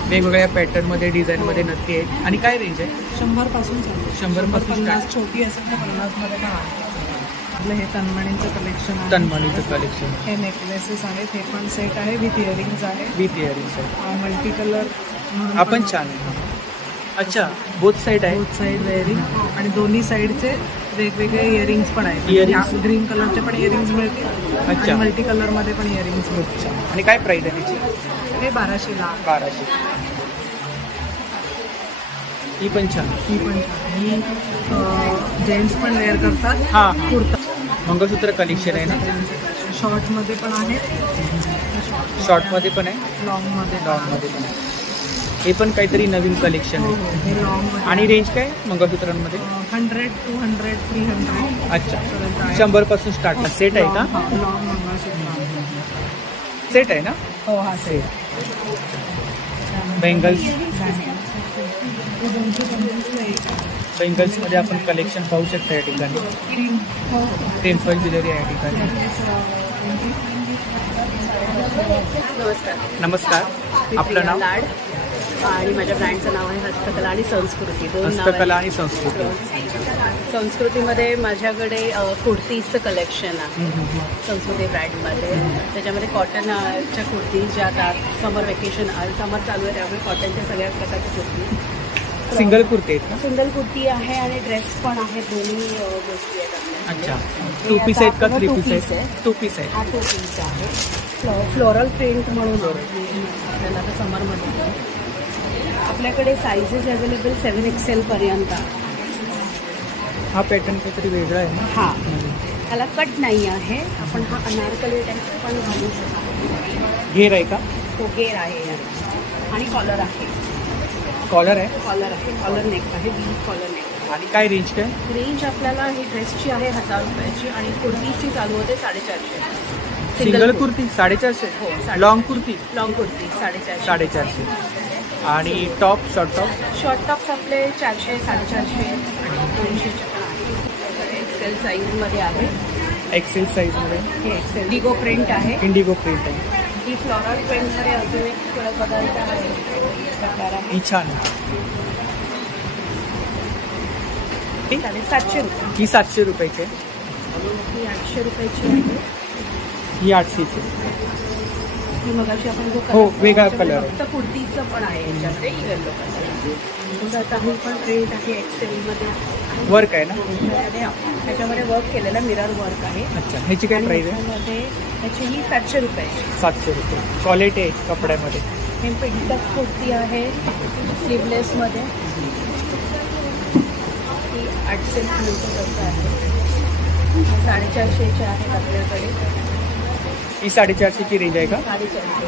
वेगवेगळ्या पॅटर्न मध्ये, डिझाईन मध्ये नथी आहेत. आणि काय रेंज आहे? 100 पासून चालू. 100 पासून 50 छोटी असेल तर 50 मध्ये पण आहे. आपलं हे तन्मणींचं कलेक्शन आहे. तन्मणीचं कलेक्शन. हे नेकलेसेस आहेत. हे पण सेट आहे. विथ इयरिंग्स आहे. विथ इयरिंग्स आहे. मल्टी कलर आपण छान आहे. अच्छा, बोथ साईड आहे. बोथ साईड इयरिंग आणि दोन्ही साईडचे वेगवेगळे इयरिंग्स पण आहेत. Earrings? ग्रीन कलरचे पण इयरिंग्स मिळतील आणि मल्टी कलर मध्ये पण इयरिंग्स मिळतील. आणि काय प्राइस आहे त्याची? हे 1200 ला. 1200. ही पण छान. ही पण ही जेंट्स पण वेअर करतात. हां, कुर्ता मंगळसूत्र कलेक्शन आहे ना? शॉर्ट मध्ये पण आहे, शॉर्ट मध्ये पण आहे, लॉंग मध्ये पण आहे. हे पण काहीतरी नवीन कलेक्शन आहे. हे लॉंग. आणि रेंज काय मंगळसूत्रांमध्ये? 100, 200, 300. अच्छा, 100 पासून स्टार्ट. सेट आहे का? लॉंग मंगळसूत्र सेट आहे ना? हो, हा सेट. बेंगल्स मध्ये आपण कलेक्शन पाहू शकता या ठिकाणी. टेन्फॉइल ज्वेलरी आहे या ठिकाणी. नमस्कार, नमस्कार, मी आपलं प्रिया नाव? लाड आणि माझ्या ब्रँडचं नाव आहे हस्तकला आणि संस्कृती. दोन नाव हस्तकला आहे. आणि संस्कृती. संस्कृतीमध्ये माझ्याकडे कुर्तीजचं कलेक्शन आहे. संस्कृती ब्रँडमध्ये त्याच्यामध्ये कॉटनच्या कुर्ती ज्या आता समर वेकेशन समर चालू आहे त्यामुळे कॉटनच्या सगळ्या प्रकारच्या कुर्ती. सिंगल कुर्ती आहेत ना? सिंगल कुर्ती आहे आणि ड्रेस पण आहे. दोन्ही गोष्टी आहेत आपल्याकडे. अच्छा, 2 पीस आहेत का 3 पीस आहेत? 2 पीस आहेत. हा 2 पीस आहे. फ्लोरल प्रिंट म्हणून आपल्याला आता समरमध्ये आपल्याकडे सायझेस अवेलेबल 7XL पर्यंत. हा पॅटर्न काहीतरी वेगळा आहे ना? हा, त्याला कट नाही आहे. आपण हा अनारकली टाईप पण घालू शकतो. घेर आहे का? तो घेर आहे आणि कॉलर आहे. कॉलर आहे? कॉलर आहे, कॉलर नेक आहे, वी कॉलर नेक. आणि काय रेंज काय? रेंज आपल्याला ही ड्रेसची आहे 1000 रुपयाची आणि कुर्तीची चालू होते 450. सिंगल कुर्ती 450? हो, 450. Long kurti long kurti 450. 450. आणि top, short top? Short tops आपले 400, 450 आणि 200चे पण आहे. एक्सेल साईजमध्ये आहे. एक्सेल साईजमध्ये? हे एक्सेल डिगो प्रिंट आहे. इंडिगो प्रिंट आहे. ही फ्लोरल प्रिंटमध्ये अजून एक पदार्थ आहे प्रकार आहे. ही छान आहे. 750 रुपये. ही 700 रुपयाची आहे. ही 800 रुपयाची आहे. ही 800ची. ही मगाशी आपण जो हो, कलर वेगळा त्याच्यामध्ये कलर आहे. फक्त कुर्तीचं पण आहे याच्यामध्ये येलो कलर. आता ही पण प्रिंट आहे एक्सेलमध्ये. वर्क आहे ना? त्याच्यामध्ये वर्क केलेलं मिरर वर्क आहे. अच्छा, ह्याची काय प्राईस आहे? त्याच्यामध्ये ह्याची ही 700 रुपये. 700 रुपये. क्वालिटी आहे कपड्यामध्ये. हे पिंटक कुर्ती आहे स्लीवलेसमध्ये. ही 800 पर्यंत आहे. 450चे आहेत आपल्याकडे. ही 450ची रेंज आहे का? 450.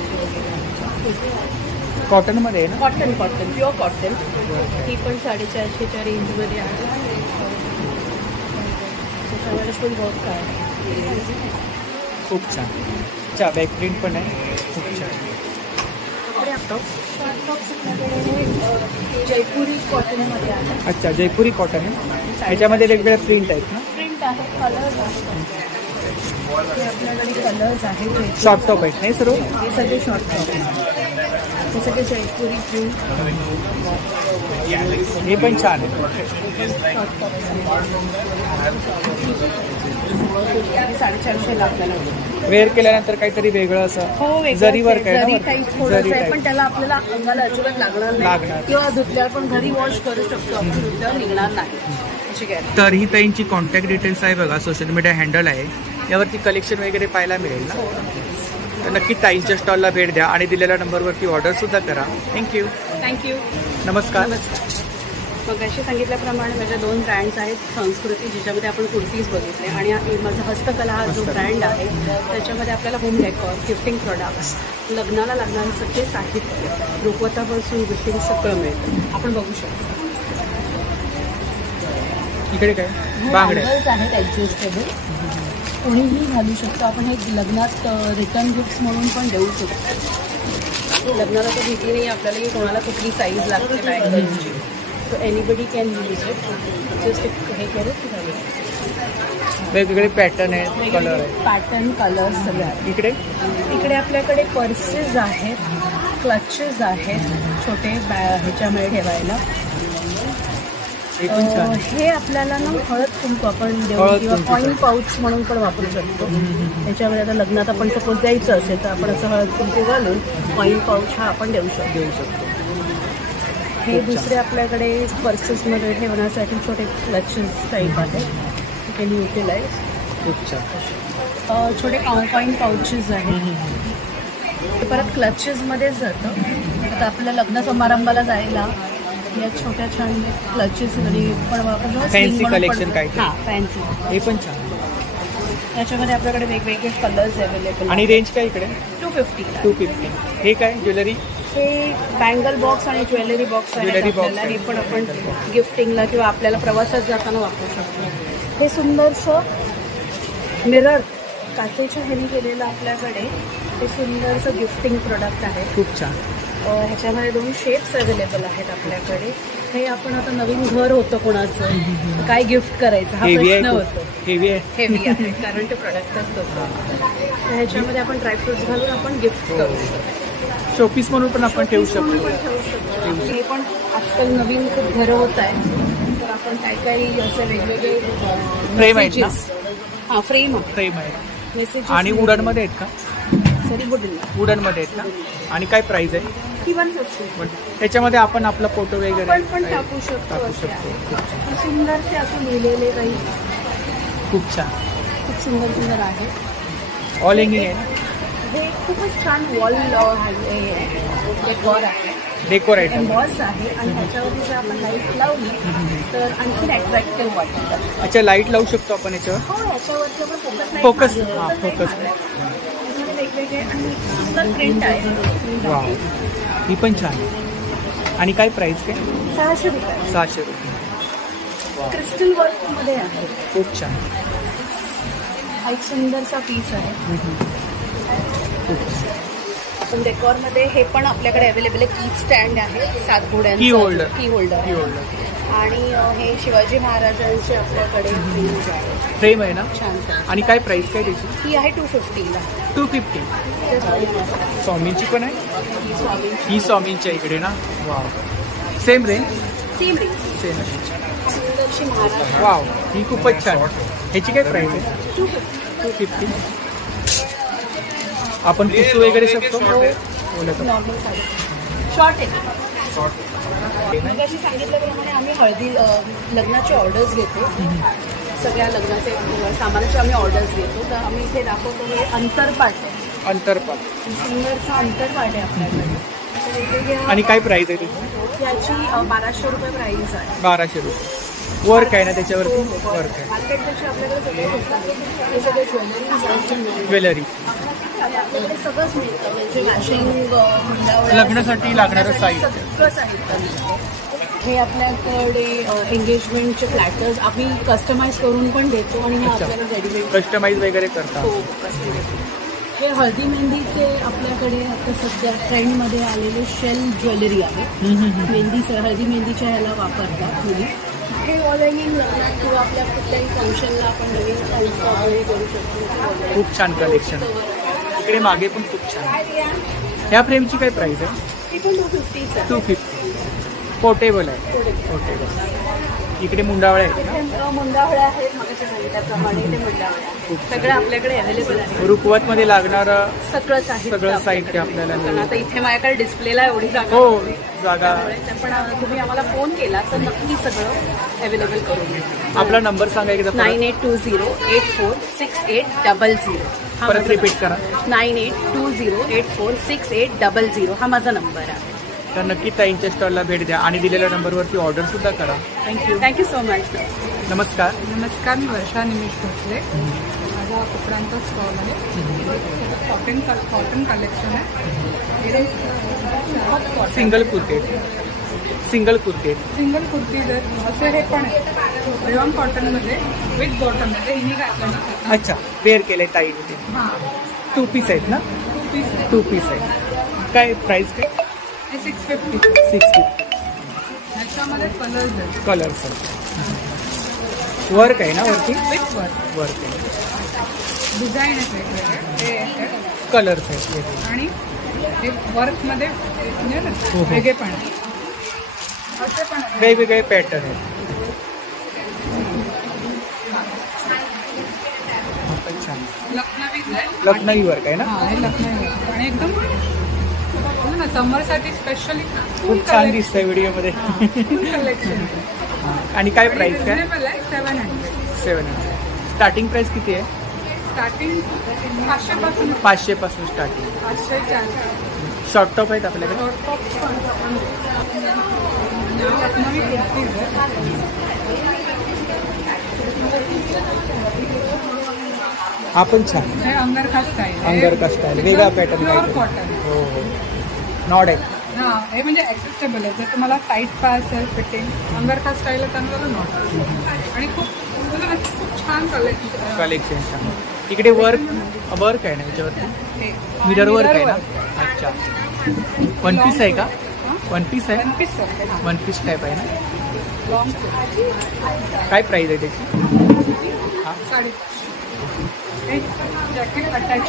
कॉटनमध्ये आहे ना? Cotton pure cotton. ही पण 450च्या रेंजमध्ये आहे. त्याच्यामध्ये फुल वर्क आहे. खूप छान. अच्छा, बॅक प्रिंट पण आहे. खूप छान. जयपुरी कॉटनमध्ये आहे. अच्छा, जयपुरी कॉटन आहे. ह्याच्यामध्ये वेगवेगळ्या प्रिंट आहेत ना? प्रिंट आहे, कलर्स आहे. हे आपल्याकडे कलर्स आहेत. शॉर्ट टॉप आहेत नाही सर्व? हे सगळे शॉर्ट टॉप आहेत. हे सगळे जयपुरी प्रिंट. हे पण छान आहे. शॉर्ट टॉप 450 आपल्याला. वेअर केल्यानंतर काहीतरी वेगळं असं. हो, जरी वर्क आहे जरी ना? टाईप जरी थोडंसं आहे टाईप. पण त्याला आपल्याला अंगाला अजिबात लागणार लागणार. नाही किंवा धुतल्यावर पण घरी वॉश करू शकतो आपण. धुतल्यावर निघणार नाही अशी गॅरंटी. तर ही ताईंची कॉन्टॅक्ट डिटेल्स आहे बघा. सोशल मीडिया हँडल आहे. यावरती कलेक्शन वगैरे पाहायला मिळेल ना? तर नक्की ताईंच्या स्टॉलला भेट द्या आणि दिलेल्या नंबरवरती ऑर्डरसुद्धा करा. थँक्यू. नमस्कार. मग अशी सांगितल्याप्रमाणे माझ्या 2 ब्रँड्स आहेत. संस्कृती जिच्यामध्ये आपण कुर्तीज बघितले आणि माझा हस्तकला हा जो ब्रँड आहे त्याच्यामध्ये आपल्याला होम डेकॉर, गिफ्टिंग प्रोडक्ट्स, लग्नाला लागणारं सगळे साहित्य, रुखवतापासून गिफ्टिंग सगळं मिळतं. आपण बघू शकतो. इकडे काय बांगड्या बँगल्स आहेत ॲडजस्टेबल. कोणीही घालू शकतो. आपण हे लग्नात रिटर्न गिफ्ट्स म्हणून पण देऊ शकतो. लग्नाला तर भीती नाही आपल्याला की कोणाला कुठली साईज लागते बँगल्सची. So anybody can use it. Just हे करू की घालू. वेगवेगळे पॅटर्न आहेत, कलर आहेत. पॅटर्न कलर्स सगळे आहेत. इकडे आपल्याकडे पर्सेस आहेत, क्लचेस आहेत छोटे ह्याच्यामध्ये ठेवायला. हे आपल्याला ना हळद कुंकू आपण देऊ किंवा कॉईन पाऊच म्हणून पण वापरू शकतो. त्याच्यामध्ये आता लग्नात आपण सपोज द्यायचं असेल तर आपण असं हळद कुंकू घालून कॉईन पाऊच हा आपण देऊ शकतो. हे दुसरे आपल्याकडे पर्सेसमध्ये ठेवण्यासाठी छोटे क्लचेस टाईप आहेत. Can utilise. खूप छान. छोटे कॉईन पाऊचेस आहेत. परत क्लचेसमध्येच जातं. आता आपल्या लग्न समारंभाला जायला या छोट्या छान क्लचेस आणि पण आपण फॅन्सी कलेक्शन काय? हां, फॅन्सी. हे पण छान. याच्यामध्ये आपल्याकडे वेगवेगळे कलर्स अवेलेबल. आणि रेंज काय इकडे? 250. हे काय ज्वेलरी? हे बँगल बॉक्स आणि ज्वेलरी बॉक्स आहे. ज्वेलरी बॉक्स हे पण आपण गिफ्टिंगला किंवा आपल्याला प्रवासात जाताना वापरू शकतो. हे सुंदरसं मिरर काचेच्या ह्याने केलेलं आपल्याकडे हे सुंदरसं गिफ्टिंग प्रोडक्ट आहे. खूप छान. ह्याच्यामध्ये 2 शेप्स अवेलेबल आहेत आपल्याकडे. हे आपण आता नवीन घर होतं कोणाचं, काय गिफ्ट करायचं हा प्रश्न होतो. हेवी आहे कारण ते प्रोडक्टच तसं. ह्याच्यामध्ये आपण ड्रायफ्रुट्स घालून आपण गिफ्ट करू शकतो. शोपीस म्हणून पण आपण ठेवू शकतो. हे पण आजकाल नवीन खूप घरं होत आहेत, तर आपण काही असे वेगवेगळे फ्रेम आहेत ना? हां, फ्रेम आहे. मेसेज आणि वुडन मध्ये आहेत का? सॉरी, वुडन मध्ये आहेत का? आणि काय प्राइस आहे? 150. त्याच्यामध्ये आपण आपला फोटो वगैरे पण टाकू शकतो. सुंदरसे असं लिहिलेले काही खूप छान, खूप सुंदर आहे. ऑल हँगिंग आहे. हे खूपच छान वॉल डेकोर आहे, डेकोर आयटम एम्बॉस आहे. आणि ह्याच्यावरती जर आपण लाईट लावली तर आणखी अट्रॅक्टिव्ह वाटतं. अच्छा, लाईट लावू शकतो आपण याच्यावर? हो, ह्याच्यावरती आपण फोकस वेगवेगळे आणि सुंदर प्रिंट आहे. वाव, ही पण छान आहे. आणि काय प्राइस काय? 600 रुपये. 600 रुपये. क्रिस्टल वर्क मध्ये आहे. खूप छान. हा एक सुंदरसा पीस आहे. डेकोर मध्ये हे पण आपल्याकडे अवेलेबल आहे. की स्टँड आहे, 7 घोड्यांचं की होल्डर. आणि हे शिवाजी महाराजांचे आपल्याकडे फ्रेम आहे ना? छान. आणि काय प्राइस काय त्याची? ही आहे 250 ला. 250. स्वामींची पण आहे. ही स्वामींच्या इकडे ना? Wow, same range. Same range. Maharaj. Wow, ही खूपच छान. ह्याची काय प्राइस आहे? 250. आपण पुसू वगैरे शकतो. नॉर्मल साडी शॉर्ट आहे. मगाशी सांगितल्याप्रमाणे आम्ही लग्नाचे ऑर्डर्स घेतो. सगळ्या लग्नाचे सामानाचे आम्ही ऑर्डर्स घेतो. तर आम्ही इथे दाखवतो हे अंतरपाट आहे. सुंदरचा अंतरपाट आहे आपल्याकडे. आणि काय प्राइस आहे त्याची? याची 1200 रुपये प्राइस आहे. 1200 रुपये. वर्क आहे ना त्याच्यावरती? वर्क आहे. मार्केटपेक्षा आपल्याकडे हे सगळे ज्वेलरी आणि आपल्याकडे सगळंच मिळतं. म्हणजे मॅचिंग लग्नासाठी लागणारं साहित्य सगळं साहित्य. हे आपल्याकडे एंगेजमेंटचे फ्लॅटर्स आम्ही कस्टमाइज करून पण देतो आणि आपल्याला रेडीमेड कस्टमाइज वगैरे करतात. हे हळदी मेहंदीचे आपल्याकडे आता सध्या ट्रेंडमध्ये आलेले शेल ज्वेलरी आहे. हळदी मेहंदीच्या ह्याला वापरतात मुली. हे ऑल हँगिंग लग्नात किंवा आपल्या कुठल्याही फंक्शनला आपण नवीन करू शकतो. खूप छान कलेक्शन. इकडे मागे पण खूप छान. ह्या फ्रेमची काय प्राइस आहे? ती पण 250. 250. पोर्टेबल आहे. पोर्टेबल. इकडे मुंडावळे आहेत ना? मुंडावळे आहेत. मगाशी सांगितल्याप्रमाणे ते मुंडावळे आहेत. सगळं आपल्याकडे अवेलेबल आहे. रुखवत मध्ये लागणारं सगळं साहित्य आपल्याला. आता इथे माझ्याकडे डिस्प्लेला एवढी जागा. हो, जागा. पण तुम्ही आम्हाला फोन केला तर नक्की सगळं अवेलेबल करून देऊ. आपला नंबर सांगा एकदा. 9820846800. परत रिपीट करा. 9820846800. हा माझा नंबर आहे. तर नक्की ताईंच्या स्टॉलला भेट द्या आणि दिलेल्या नंबरवरती ऑर्डर सुद्धा करा. Thank you so much. नमस्कार. मी वर्षा निमेश भोसले. माझा कपड्यांचा स्टॉल आहे. कॉटन कलेक्शन आहे. सिंगल कुर्ते. सिंगल कुर्ती असं हे पण आहे रेयॉन कॉटनमध्ये विथ बॉटममध्ये हिनी घातलं ना. अच्छा, वेअर केले ताई होते. हां, 2 पीस आहेत ना? 2 पीस आहेत. काय प्राइस काय? 650. 650. ह्याच्यामध्ये कलर्स आहेत. वर्क आहे ना वरती? विथ वर्क आहे. डिझाईन आहेत वेगवेगळे. कलर्स आहेत आणि हे वर्कमध्ये वेगळे पण असे पण वेगवेगळे पॅटर्न आहेत. छान. लखनवी वर्क आहे ना? हे लखनवी वर्क आणि एकदम ना समरसाठी स्पेशली खूप छान दिसतंय व्हिडिओमध्ये. कलेक्शन. आणि काय प्राइस काय? 700. स्टार्टिंग प्राइस किती आहे? स्टार्टिंग 500 500 पासून स्टार्टिंग. 500. शॉर्ट टॉप आहेत आपल्याकडे. शॉर्ट टॉप लखनवी कुर्तीज हा पण छान. हे अंगरखा स्टाईल. अंगरखा स्टाईल वेगळा पॅटर्न. Pure cotton. हो हो. नॉड आहे. हां, हे म्हणजे ॲक्सेसिबल आहे. जर तुम्हाला टाईट पाय असेल फिटिंग अंगरखा स्टाईल आहे चांगलं नॉट. आणि खूप छान कलेक्शन छान. इकडे वर्क आहे ना याच्यावरती? मिरर वर्क आहे ना? अच्छा. वन पीस आहे का? हां? वन पीस आहे. वन पीस सारखं आहे. वन पीस टाईप आहे ना. लॉंग काय प्राइस आहे त्याची? साडी. एक जॅकेट अटॅच आहे.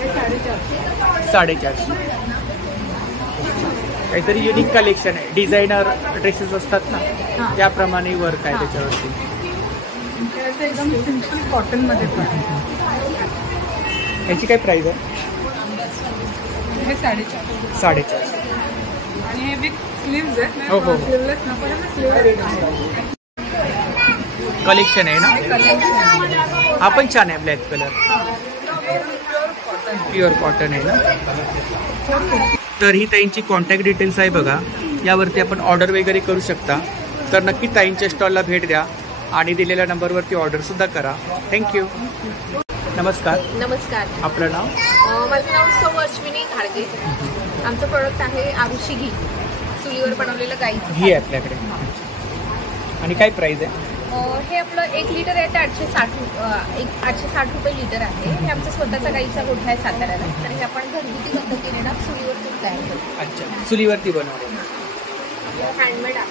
हे 450. 450. काहीतरी युनिक कलेक्शन आहे. डिझायनर ड्रेसेस असतात ना त्याप्रमाणे वर्क आहे त्याच्यावरती. ते एकदम सिम्पल कॉटनमध्ये पण. याची काय प्राइस आहे? हे 450. 450. आणि हे विथ स्लीव्ज आहे. हो, हो. स्लीवलेस नको ना, स्लीवलेस कलेक्शन आहे ना. हा पण छान आहे. ब्लॅक कलर प्युअर कॉटन आहे ना. तर ही ताईंची कॉन्टॅक्ट डिटेल्स आहे बघा. यावरती आपण ऑर्डर वगैरे करू शकता. तर नक्की ताईंच्या स्टॉलला भेट द्या आणि दिलेल्या नंबरवरती ऑर्डर सुद्धा करा. थँक्यू. नमस्कार. नमस्कार. आपलं नाव? माझं नाव सौ अश्विनी घाडगे. आमचं प्रोडक्ट आहे आरुषी घी. चुलीवर बनवलेलं गाईचं घी आहे आपल्याकडे. आणि काय प्राइस आहे? हे आपलं 1 लिटर आहे ते 860 रुपये लिटर आहे. हे आमचा स्वतःचा गाईचा गोठा आहे साताऱ्याला. तर हे आपण घरगुती पद्धतीने ना चुलीवर दूध तयार करतो. अच्छा, चुलीवरती बनवले. हँडमेड आहे.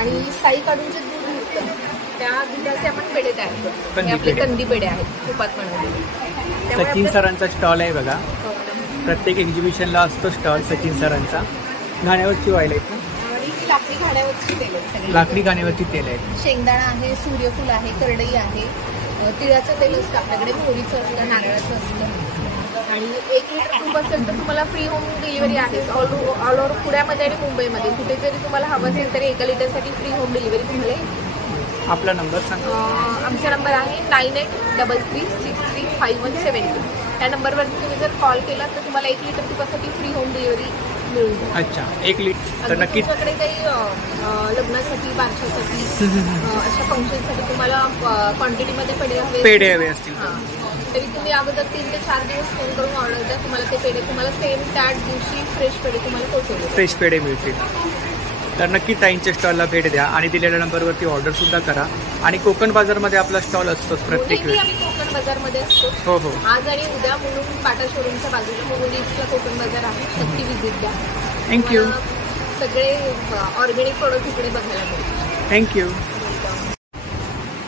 आणि साई काढून जे दूध निघतं त्या दुधाचे आपण पेढे तयार करतो. हे आपले कंदी पेढे आहेत तुपात बनवलेले. सचिन सरांचा स्टॉल आहे बघा. प्रत्येक एक्झिबिशनला असतो स्टॉल सचिन सरांचा. घाण्यावरची ऑइल आहेत ना. लाकडी घाण्यावरची तेल आहेत सगळे. लाकडी घाण्यावरती तेल आहे. शेंगदाणा आहे, सूर्यफूल आहे, करडई आहे, तिळाचं तेल असतं आपल्याकडे, मोहरीचं असतं, नारळाचं असतं. आणि 1 लिटर तूप असेल तर तुम्हाला फ्री होम डिलिव्हरी आहे. ऑल ओव्हर पुण्यामध्ये आणि मुंबईमध्ये कुठे जरी तुम्हाला हवं असेल तरी 1 लिटरसाठी फ्री होम डिलिव्हरी तुम्हाला येईल. आपला नंबर सांगा. आमचा नंबर आहे 9833635172. त्या नंबरवरती तुम्ही जर कॉल केला तर तुम्हाला 1 लिटर तुपासाठी फ्री होम डिलिव्हरी मिळून जाईल. अच्छा, 1 लिटर. तर नक्की तुमच्याकडे काही लग्नासाठी, बारशासाठी, अशा फंक्शनसाठी तुम्हाला क्वांटिटीमध्ये पेढे हवे असतील तरी तुम्ही अगोदर 3 ते 4 दिवस फोन करून ऑर्डर द्या. तुम्हाला ते पेढे तुम्हाला सेम त्याच दिवशी फ्रेश पेढे तुम्हाला पोहोचवले. फ्रेश पेढे मिळतील. तर नक्की ताईंच्या स्टॉलला भेट द्या आणि दिलेल्या नंबरवरती ऑर्डर सुद्धा करा. आणि कोकण बाजारमध्ये आपला स्टॉल असतोच प्रत्येक वेळी. आम्ही कोकण बाजारमध्ये असतो. हो हो. आज आणि उद्या मुलुंड बाटा शोरूमच्या बाजूला मुलुंड ईस्टला कोकण बाजार आहे. नक्की विजिट द्या. थँक्यू. सगळे ऑर्गॅनिक प्रोडक्ट इकडे बघायला मिळतील. थँक्यू.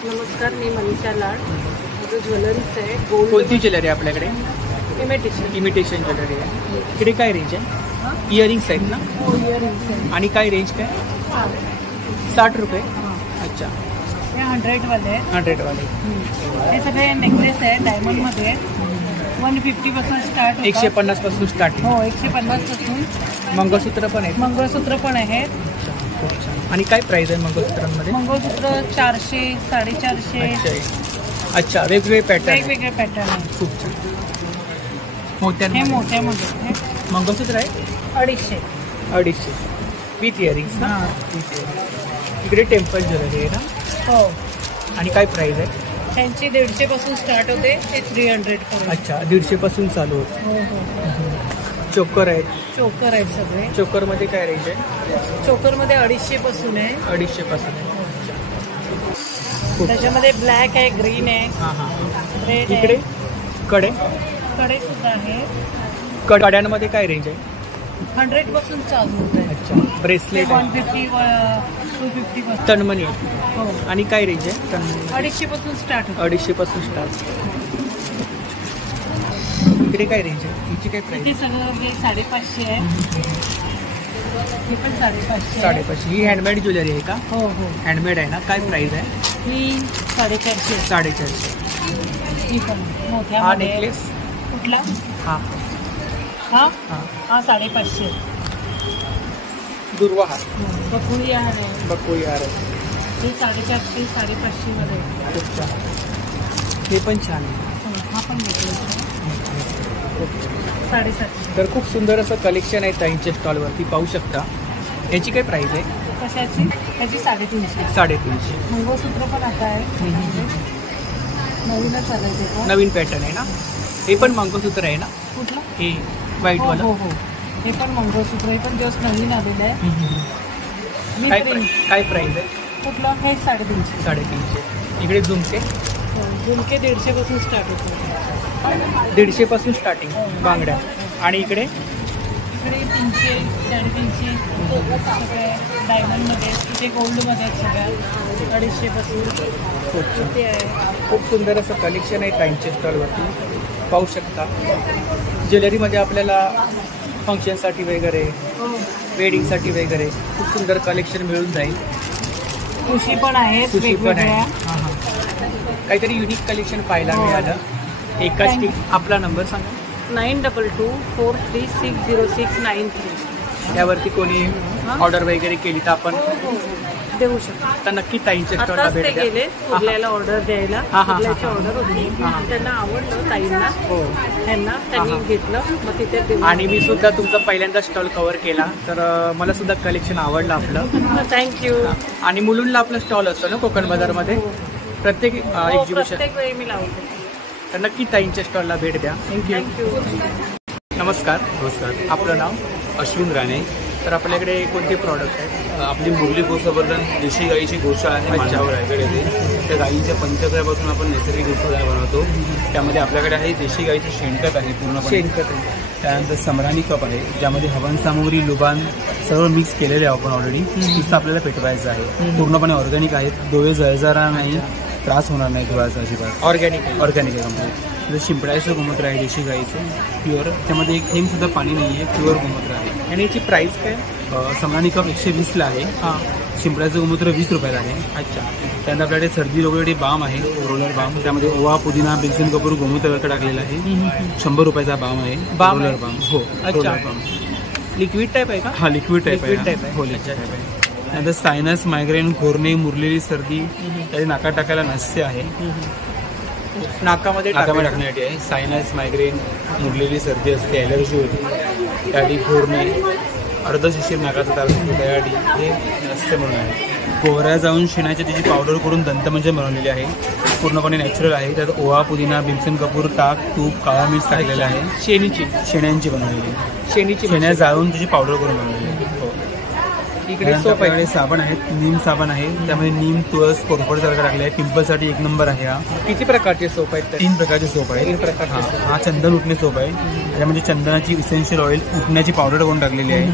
नमस्कार, मी मनीषा लाड. माझं ज्वेलरीच आहे. गोल्ड कोणती ज्वेलरी आपल्याकडे? इमिटेशन ज्वेलरी आहे. इकडे काय रेंज आहे? इयरिंग्स आहेत ना. इयरिंग्स आहे. आणि काय रेंज काय? 60 रुपये. अच्छा, हे 100 वाले आहेत. 100 वाले. हे सगळे नेकलेस आहे डायमंडमध्ये. 150 पासून स्टार्ट होतात. 150 पासून स्टार्टिंग. हो, 150 पासून. मंगळसूत्र पण आहेत. मंगळसूत्र पण आहेत. आणि काय प्राइस आहे मंगळसूत्रांमध्ये? मंगळसूत्र 400, 450. अच्छा, वेगवेगळे पॅटर्न. वेगवेगळे पॅटर्न आहेत. खूप छान. मोत्या हे मोठ्यामध्ये मंगळसूत्र आहे 250 विथ इयरिंग्स ना. इकडे टेम्पल ज्वेलरी आहे ना. हो. आणि काय प्राइस आहे त्यांची? 150 पासून स्टार्ट होते ते 300 पर्यंत. अच्छा, 150 पासून चालू होतं. हो हो. चोकर आहेत. चोकर आहेत सगळे. चोकर मध्ये काय रेंज आहे? चोकर मध्ये 250 पासून आहे. 250 पासून. त्याच्यामध्ये ब्लॅक आहे, ग्रीन आहे, हां हां. रेड इकडे कडे कडे सुद्धा आहे. कड्यांमध्ये काय रेंज आहे? 100 पासून चालू होत आहे. अच्छा, ब्रेसलेट 150, 250 पासून. तन्मणी. हो. आणि काय रेंज आहे तन्मणी? 250 पासून स्टार्ट होतं. 250 पासून स्टार्ट. इकडे काय रेंज आहे? हिची काय प्राइस? ते सगळं हे 550 आहे. हे पण 550. 550. ही हँडमेड ज्वेलरी आहे का? हो हो. हँडमेड आहे ना. काय प्राइस आहे? ही 450. 450. ही पण मोठ्या. हा नेकलेस कुठला? हा हा हा. हा 550. दुर्वा हा. बकुळी आहे. बकुळी हार आहे. हे 450, 550 मध्ये. खूप छान. हे पण छान आहे. हा पण नेकलेस 750. तर खूप सुंदर असं कलेक्शन आहे ताईंच्या स्टॉलवरती पाहू शकता. याची काय प्राइस आहे? कशाची? त्याची 350. 350. मंगळसूत्र पण आता आहे. नवीनच आलंय ते पण. नवीन पॅटर्न आहे ना. हे पण मंगळसूत्र आहे ना. कुठलं? हे व्हाईट हो वाला. हो हो. हे पण मंगळसूत्र. हे पण जस्ट नवीन आलेलं आहे. काय प्राइस आहे? कुठलं? हे 350. 350. इकडे झुमके. झुमके 150 पासून स्टार्ट होतो. 150 पासून स्टार्टिंग. बांगड्या आणि इकडे इकडे 300, 350 सगळे डायमंडमध्ये, इथे गोल्डमध्ये आहेत सगळ्या 250 पासून इथे आहे. खूप सुंदर असं कलेक्शन आहे ताईंच्या स्टॉलवरती पाहू शकता. ज्वेलरीमध्ये आपल्याला फंक्शनसाठी वगैरे, वेडिंगसाठी वगैरे खूप सुंदर कलेक्शन मिळून जाईल. ठुशी पण आहेत सुशी पण आहे. वेगवेगळ्या. काहीतरी युनिक कलेक्शन पाहायला मिळालं. एकाच आपला नंबर सांगा. 9224360693. त्यावरती कोणी ऑर्डर वगैरे केली तर आपण देऊ शकतो. तर नक्की ताईंच्या स्टॉलला आताच ते भेट द्या. गेले कुर्ल्याला ऑर्डर द्यायला. कुर्ल्याची ऑर्डर होती, त्यांना आवडलं ताईंना, त्यांना त्यांनी घेतलं, मग तिथे देऊ. आणि मी सुद्धा तुमचा पहिल्यांदा स्टॉल कव्हर केला, तर मला सुद्धा कलेक्शन आवडलं आपलं. थँक्यू. आणि मुलुंडला आपला स्टॉल असतो ना कोकण बाजारमध्ये प्रत्येक एक्झिबिशन, प्रत्येक वेळी मी लावते. तर नक्की ताईंच्या स्टॉलला भेट द्या. थँक्यू. नमस्कार. नमस्कार. आपलं नाव? अश्विन राणे. तर आपल्याकडे कोणते प्रॉडक्ट आहेत? आपली मुरली गोष्टवर्धन देशी गाईची गोशाळा आहे मांडावर रायगड येथे. त्या गाईच्या पंचगव्यापासून आपण नैसर्गिक गोष्ट बनवतो. त्यामध्ये आपल्याकडे आहे देशी गाईचं शेणखत आहे पूर्णपणे. शेणखत आहे. त्यानंतर समरानी कप आहे, ज्यामध्ये हवन सामुग्री, लुबान सर्व मिक्स केलेले आहे आपण ऑलरेडी. नुसतं आपल्याला पेटवायचं आहे. पूर्णपणे ऑर्गॅनिक आहेत, डोळे जळजारा नाही, त्रास होणार नाही डोळ्याचा अजिबात. ऑर्गॅनिक आहे कंपनी. जसं शिंपडायचं गोमूत्र आहे देशी गाईचं प्युअर, त्यामध्ये एक थेंब सुद्धा पाणी नाही आहे, प्युअर गोमूत्र आहे. आणि याची प्राईस काय? समरानी कप 120ला आहे. शिंपडायचं गोमूत्र 20 रुपयाला आहे. अच्छा. त्यानंतर आपल्याकडे सर्दी रोगसाठी बाम आहे, रोलर बाम. त्यामध्ये ओवा, पुदिना, बेसन कपूर, गोमूत्र टाकलेला आहे. 100 रुपयाचा बाम आहे. Roller balm. हो. अच्छा. लिक्विड टाईप आहे का? हा लिक्विड टाईप आहे. हो, लिक्विड टाईप आहे. त्यानंतर सायनस, मायग्रेन, घोरणे, मुरलेली सर्दी, त्याची नाकात टाकायला नस्य आहे. नाकामध्ये टाकण्यासाठी आहे. सायनस, मायग्रेन, मुरलेली सर्दी असते, ॲलर्जी होती त्यासाठी, घोरणे, अर्ध शिशीर नाकाचा त्रास असतो त्यासाठी हे नसते म्हणून आहे. गोवऱ्या जाऊन शेणाची त्याची पावडर करून दंतमंजन बनवलेली आहे. पूर्णपणे नॅचरल आहे. त्यात ओवा, पुदिना, बेसन कपूर, ताक, तूप, काळा मीठ टाकलेलं आहे. शेण्यांची बनवलेली आहे. शेण्या जाळून त्याची पावडर करून बनवलेली आहे. इकडे साबण आहेत, नीम साबण आहे. त्यामध्ये नीम, तुळस, कोरफडसारखं टाकलं आहे. पिंपलसाठी 1 नंबर आहे. हा किती प्रकारचे सोप आहेत? 3 प्रकारचे सोप आहेत. 3 प्रकारचे. हा चंदन उठणे सोप आहे. त्यामध्ये चंदनाची इसेन्शियल ऑइल, उठण्याची पावडर करून टाकलेली आहे.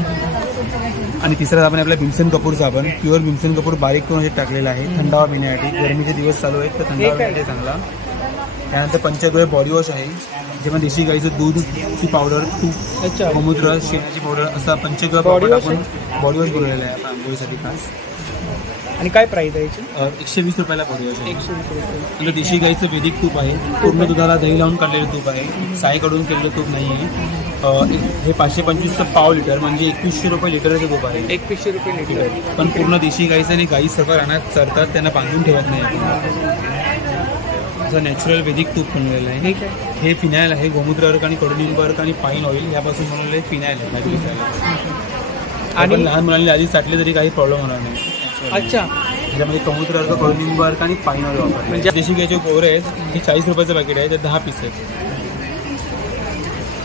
आणि तिसरा साबण आपला भीमसेन कपूर साबण, प्युअर भीमसेन कपूर बारीक करून टाकलेला आहे. थंडावा पिण्यासाठी, गरमीचे दिवस चालू आहेत तर थंडावा पिण्यासाठी चांगला. त्यानंतर पंचगव्य बॉडी वॉश आहे, जेव्हा देशी गाईचं दूध, ची पावडर, तूप, गोमूत्र, शेणाची पावडर असा पंचगव्य पावडर आपण बॉडी वॉश बनवलेला आहे आपण आंघोळीसाठी खास. आणि काय प्राईस आहे याची? 120 रुपयाला बॉडी वॉश आहे. 120 रुपये. आणि देशी गाईचं वैदिक तूप आहे, पूर्ण दुधाला दही लावून काढलेलं तूप आहे, साईकडून केलेलं तूप नाही आहे. हे 525चं पाव लिटर म्हणजे 2100 रुपये लिटरचं तूप आहे. 2100 रुपये लिटर. पण पूर्ण देशी गाईचं आणि गाई सर्व रानात चरतात, त्यांना बांधून ठेवत नाही आपण. असं नॅचरल वैदिक तूप बनवलेलं आहे. हे फिनाईल आहे, गोमूत्र अर्क आणि कडुलिंब अर्क आणि पाईन ऑइल यापासून बनवलेले फिनाईल आहे. आणि लहान मुलांनी आधी साठले तरी काही प्रॉब्लेम होणार नाही. अच्छा. त्याच्यामध्ये गोमूत्र अर्क, कडुलिंब अर्क आणि पाईन ऑइल वापरले. म्हणजे देशी गाईचे गोवरे आहेत, हे 40 रुपयाचं पॅकेट आहे, त्यात 10 पीस आहेत.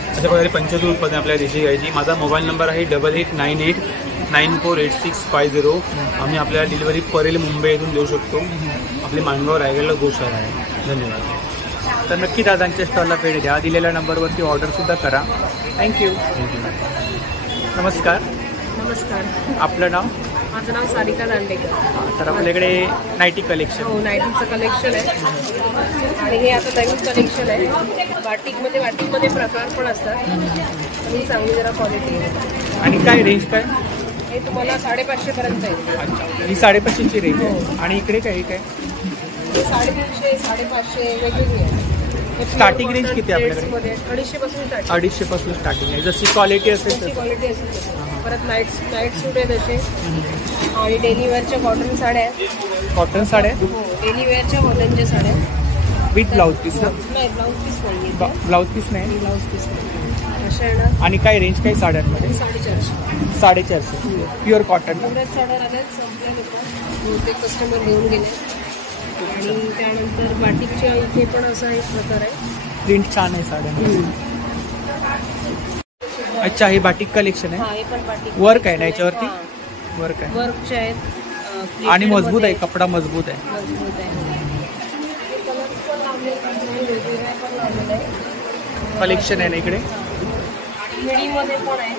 अशा प्रकारे पंचगव्य उत्पादन आपल्या देशी गाईची. माझा मोबाईल नंबर आहे 8898948650. आम्ही आपल्याला डिलिव्हरी परेल मुंबई येथून देऊ शकतो. आपले माणगाव रायगडला गोशाळा आहे. धन्यवाद. तर नक्की दादांच्या स्टॉलला भेट द्या. दिलेल्या नंबरवरती ऑर्डरसुद्धा करा. थँक्यू. नमस्कार. नमस्कार. आपलं नाव? माझं नाव सारिका दांडेकर. तर आपल्याकडे नाईटी कलेक्शन. हो, नाईटीचं कलेक्शन आहे. आणि हे आता नवीन कलेक्शन आहे. वाटिकमध्ये प्रकार पण असतात आणि चांगली जरा क्वालिटी आहे. आणि काय रेंज काय? हे तुम्हाला 550 पर्यंत आहे. अच्छा. ही 550ची रेंज आहे. आणि इकडे काय काय? 350, 550 वेगवेगळी आहे. स्टार्टिंग रेंज किती आहे आपल्याकडे? 250 पासून स्टार्टिंग. 250 पासून स्टार्टिंग आहे. जशी क्वालिटी असेल तशी क्वालिटी असेल. परत नाईट सूट आहेत असे. आणि डेली वेअरच्या कॉटन साड्या आहेत. कॉटन साड्या? हो, डेली वेअरच्या कॉटनच्या साड्या विथ ब्लाऊज पीस ना? नाही, ब्लाऊज पीस नाही. ब्लाऊज पीस नाही. ब्लाऊज पीस नाही. अशा आहे ना. आणि काय रेंज काय साड्यांमध्ये? 450. 450 प्युअर कॉटन. एवढ्याच साड्या राहतात. संपल्या ते कस्टमर घेऊन गेले. आणि त्यानंतर बाटिकच्या इथे पण असा एक प्रकार आहे. प्रिंट छान आहे साड्यांमध्ये. अच्छा. हे बाटिक कलेक्शन आहे. हे पण बाटिक वर्क आहे ना याच्यावरती? वर्क आहे. वर्कचे आहेत. आणि मजबूत आहे, कपडा मजबूत आहे. मजबूत आहे. कलेक्शन आहे ना इकडे. मिडीमध्ये पण आहे.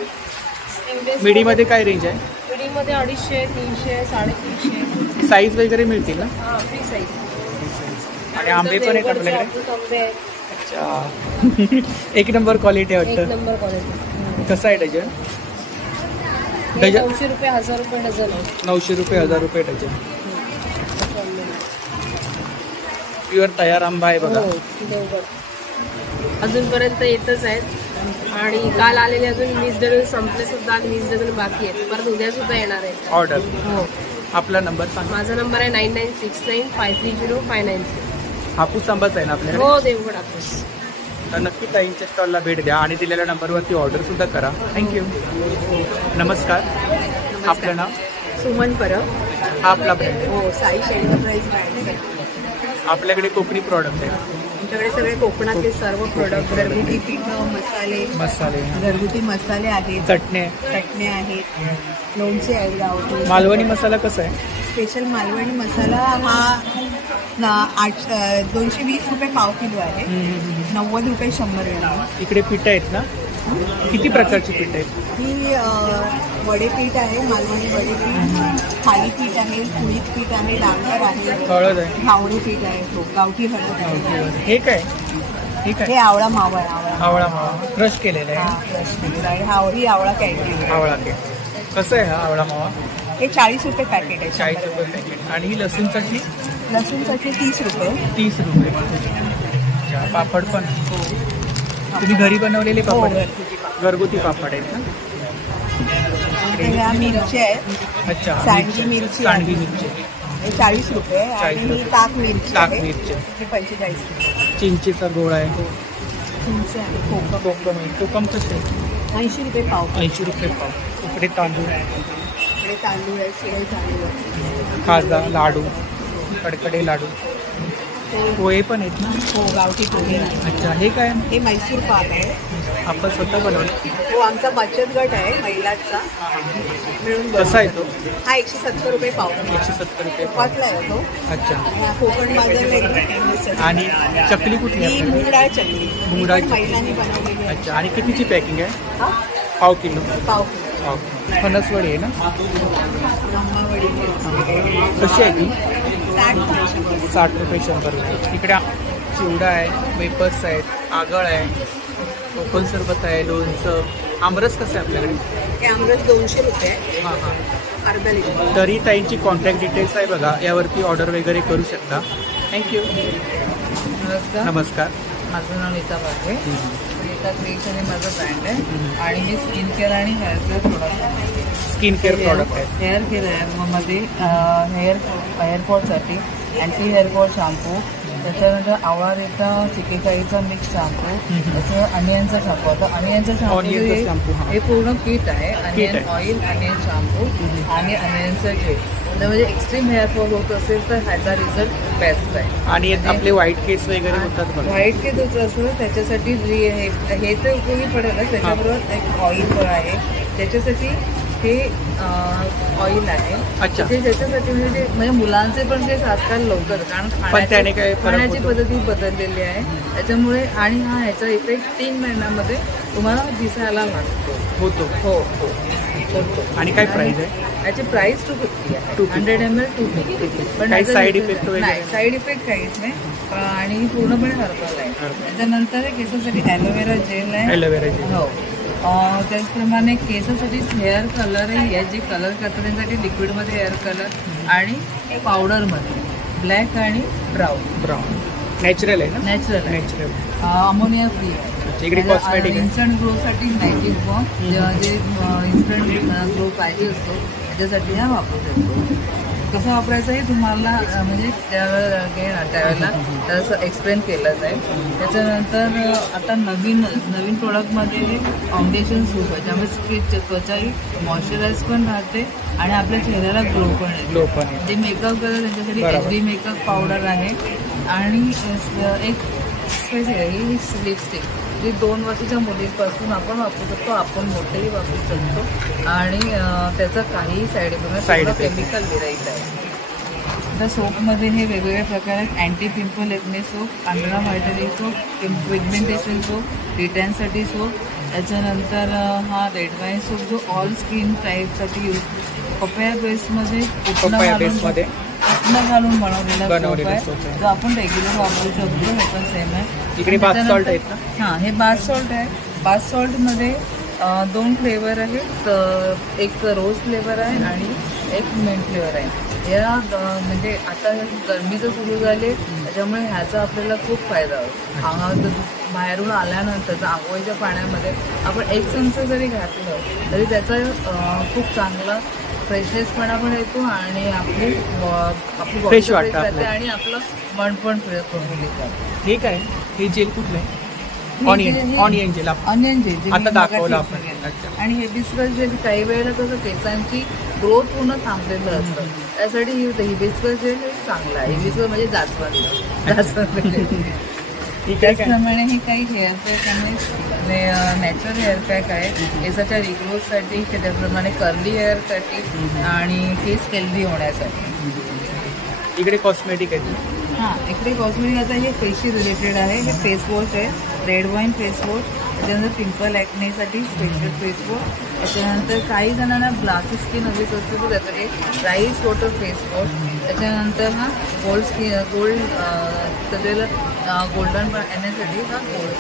मिडीमध्ये काय रेंज आहे? मिडीमध्ये 250, 300, 350. साईज वगैरे मिळतील ना? हां, फ्री साईज. आणि आंबे पण आहेत आपल्याकडे. आंबे आहेत. अच्छा. एक नंबर क्वालिटी आहे एक वाटतं. Number quality. कसं आहे डझन? हे डझन 900 रुपये, 1000 रुपये डझन आहे. 900 रुपये, 1000 रुपये डझन. प्युअर तयार आंबा आहे बघा. हो, देवगड अजूनपर्यंत येतच आहेत आणि काल आलेले अजून 20 डझन संपले सुद्धा आणि 20 डझन बाकी आहेत. परत उद्या सुद्धा येणार आहेत ऑर्डर. हो. आपला नंबर सांगा. माझा नंबर आहे 9969530593. हापूस आंबाच आहे ना आपल्याकडे? हो, देवगड हापूस. तर नक्की ताईंच्या स्टॉलला भेट द्या आणि दिलेल्या नंबरवरती ऑर्डर सुद्धा करा. थँक्यू. नमस्कार. आपलं नाव? सुमन परब. हा आपला ब्रँड आहे. हो, साई एंटरप्राइज ब्रँड आहे. आपल्याकडे कोकणी प्रॉडक्ट आहे. आमच्याकडे सगळे कोकणातले सर्व प्रोडक्ट, घरगुती पीठ, मसाले, घरगुती मसाले आहेत, चटणी, आहेत, लोणचे आहेत गावठी. मालवणी मसाला कसा आहे? स्पेशल मालवणी मसाला हा 220 रुपये पाव किलो आहे. 90 रुपये 100 ग्रॅम. इकडे पीठ आहेत ना? किती प्रकारची पीठ आहेत? ही वडेपीठ आहे, मालवणी वडेपीठ, थालीपीठ आहे, कुळीत पीठ आहे, डांगर आहे, हळद आहे, गावडी पीठ आहे, गावठी हळद आहे. हे काय? हे काय? हे आवळा मावा आहे. आवळा मावा क्रश केलेला आहे. क्रश केलेला आहे. ही आवळा कॅन्डी. आवळा केक कसं आहे हा आवळा मावा? हे 40 रुपये पॅकेट आहे. 40 रुपये पॅकेट. आणि ही लसूण चटणी? लसूण चटणी 30 रुपये. 30 रुपये. पापड पण तुम्ही घरी बनवलेले पापड? घरगुती पापड आहेत ना? ह्या मिरची आहेत. अच्छा, सांडगी मिरची. सांडगी मिरची 40 रुपये. आणि ही ताक मिरची. ताक मिरची 45 रुपये. चिंचेचा गोळ आहे. चिंच आहे. कोकम आहे. कोकम कसे? 80 रुपये पाव. 80 रुपये पाव. इकडे तांदूळ आहे. इकडे तांदूळ आहे, शिळे तांदूळ आहे. खाजा, लाडू, कडकडे लाडू, पोहे पण आहेत ना? हो, गावठी पोहे. अच्छा, हे काय? हे म्हैसूर पाक आहे. आपण स्वतः बनवलं? हो, आमचा बचत गट आहे महिलांचा मिळून. कसा आहे तो? हा 170 रुपये पाव. 170 रुपये. पाचला आहे तो. अच्छा. कोकण बाजार. आणि चकली कुठली? ही मूग डाळ चकली. मूग डाळ महिलांनी बनवलेली. अच्छा. आणि कितीची पॅकिंग आहे? पाव किलो. पाव किलो. फणसवडी आहे ना? कशी आहे ती? 60 रुपये 100 रुपये. इकडे चिवडा आहे, वेपर्स आहेत, आगळ आहे, कोकण सरबत आहे, लोणचं. आमरस कसं आहे आपल्याकडे? हे आमरस 200 रुपये. हां हां. अर्धा लिटर. तरी ताईंची कॉन्टॅक्ट डिटेल्स आहे बघा, यावरती ऑर्डर वगैरे करू शकता. थँक्यू. नमस्कार. माझं नाव नीता बागे. नीता क्रिएशन हे माझं ब्रँड आहे आणि मी स्किन केअर आणि hair care product skin care product आहे. हेअर केअर आहे मध्ये हेअरफॉलसाठी अँटी हेअरफॉल शॅम्पू, त्याच्यानंतर आवळा रेता चिकेकाईचा मिक्स शॅम्पू, त्याच्यावर अनियनचा शॅम्पू. आता अनियनचा शॅम्पू हे पूर्ण किट आहे. अनियन ऑइल, अनियन शॅम्पू आणि अनियनचं जेल. म्हणजे एक्स्ट्रीम हेअरफॉल होत असेल तर ह्याचा रिझल्ट बेस्ट आहे. आणि आपले व्हाईट केस वगैरे होतात बघा. व्हाईट केस होत असेल त्याच्यासाठी हे तर उपयोगी पडेल. त्याच्याबरोबर एक ऑइल पण आहे त्याच्यासाठी. हे ऑइल आहे. अच्छा. ते त्याच्यासाठी म्हणजे मुलांचे पण केस आजकाल लवकर, कारण खाण्याची पद्धती बदललेली आहे त्याच्यामुळे. आणि हा ह्याचा इफेक्ट 3 महिन्यामध्ये तुम्हाला दिसायला लागतो. होतो. हो हो होतो. आणि काय प्राइस आहे? याची प्राइस 250 आहे. 100 ml 250. पण काही साईड इफेक्ट नाही, साईड इफेक्ट काहीच नाही आणि पूर्णपणे हर्बल आहे. त्याच्यानंतर केसासाठी ॲलोवेरा जेल आहे. Aloe vera gel. हो. त्याचप्रमाणे केसासाठी हेअर कलर आहे. जे कलर करतात त्यांच्यासाठी लिक्विडमध्ये हेअर कलर आणि पावडरमध्ये ब्लॅक आणि ब्राऊन. नॅचरल आहे ना? नॅचरल अमोनिया फ्री आहे. इकडे कॉस्मेटिक इन्स्टंट ग्रोसाठी नायटिक बॉम जे इन्स्टंट ग्रो पाहिजे असतो त्याच्यासाठी हा वापरू शकतो. कसं वापरायचं हे तुम्हाला म्हणजे त्यावेळेला तसं एक्सप्लेन केलं जाईल. त्याच्यानंतर आता नवीन प्रोडक्टमध्ये फाउंडेशन सूप आहे त्यामुळे त्वचाही मॉइश्चराईज पण राहते आणि आपल्या चेहऱ्याला ग्लो पण येते. जे मेकअप करतात त्यांच्यासाठी HD मेकअप पावडर आहे. आणि एक ही लिपस्टिक जी 2 वर्षाच्या मुलीपासून आपण वापरू शकतो, आपण मोठेही वापरू शकतो आणि त्याचा काहीही साईड इफेक्ट केमिकल विरहित आहे. त्या सोपमध्ये हे वेगवेगळ्या प्रकार आहेत. अँटी पिंपल एक्ने सोप, पांढरा widening soap, pigmentation soap, रिटॅनसाठी soap, त्याच्यानंतर हा रेड वाईन सूप जो ऑल स्किन टाईपसाठी यूज, पपया बेसमध्ये उटणं घालून बनवलेला सूप आहे जो आपण रेग्युलर वापरू शकतो. हे पण सेम आहे. इकडे बाथ सॉल्ट आहेत ना? हां, हे बाथ सॉल्ट आहे. बाथ सॉल्टमध्ये 2 फ्लेवर आहेत. एक रोज फ्लेवर आहे आणि एक मिंट फ्लेवर आहे. या म्हणजे आता गरमीचं सुरू झाले त्याच्यामुळे ह्याचा आपल्याला खूप फायदा होतो. बाहेरून आल्यानंतर आंघोळीच्या पाण्यामध्ये आपण 1 चमचा जरी घातलं तरी त्याचा खूप चांगला फ्रेशनेसपणा पण येतो आणि आपली बॉडी फ्रेश राहते आणि आपलं मन पण फ्रेश करून घेतात. हे काय हे जेल कुठलं आहे? ऑनियन जेल आता दाखवलं आपण. आणि हिबिस्कस जेल काही वेळेला कसं केसांची ग्रोथ पूर्ण थांबलेलं असतं, त्यासाठी हिबिस्कस जेल हे चांगलं आहे. हिबिस्कस म्हणजे जास्वंद. त्याचप्रमाणे हे काही हेअरपॅक आहे, नॅचरल हेअरपॅक आहे केसाच्या रिग्रोथसाठी, त्याप्रमाणे कर्ली हेअरसाठी आणि केस हेल्दी होण्यासाठी. इकडे कॉस्मेटिक आहे. हां, इकडे कॉस्मेटिक आता हे फेसशी रिलेटेड आहे. हे फेस वॉश आहे, रेड वाईन फेस वॉश. त्याच्यानंतर पिंपल ॲक्नेसाठी स्पेशल फेस वॉश. त्याच्यानंतर काही जणांना ग्लासी स्किन हवीच असते तर त्याचं एक राईस वॉटर फेस वॉश. त्याच्यानंतर हा गोल्ड गोल्डन येण्यासाठी हा गोल्ड.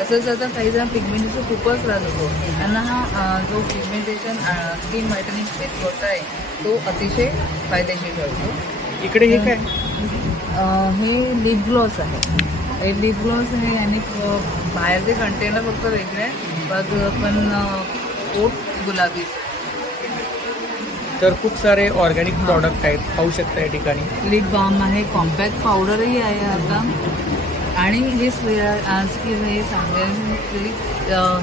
तसंच आता काही जण पिगमेंटेशन खूपच त्रास होतो त्यांना हा जो pigmentation skin widening face wash आहे तो अतिशय फायदेशीर ठरतो. इकडे हे काय? हे लिप ग्लॉस आहे. हे लिप ग्लॉस आहे आणि बाहेरचे कंटेनर फक्त वेगळे आहे पण ओट गुलाबी. तर खूप सारे ऑर्गॅनिक प्रॉडक्ट आहेत, पाहू शकता या ठिकाणी. लिप बाम आहे, कॉम्पॅक्ट पावडरही आहे आता. आणि हे स्किन हे सांगायची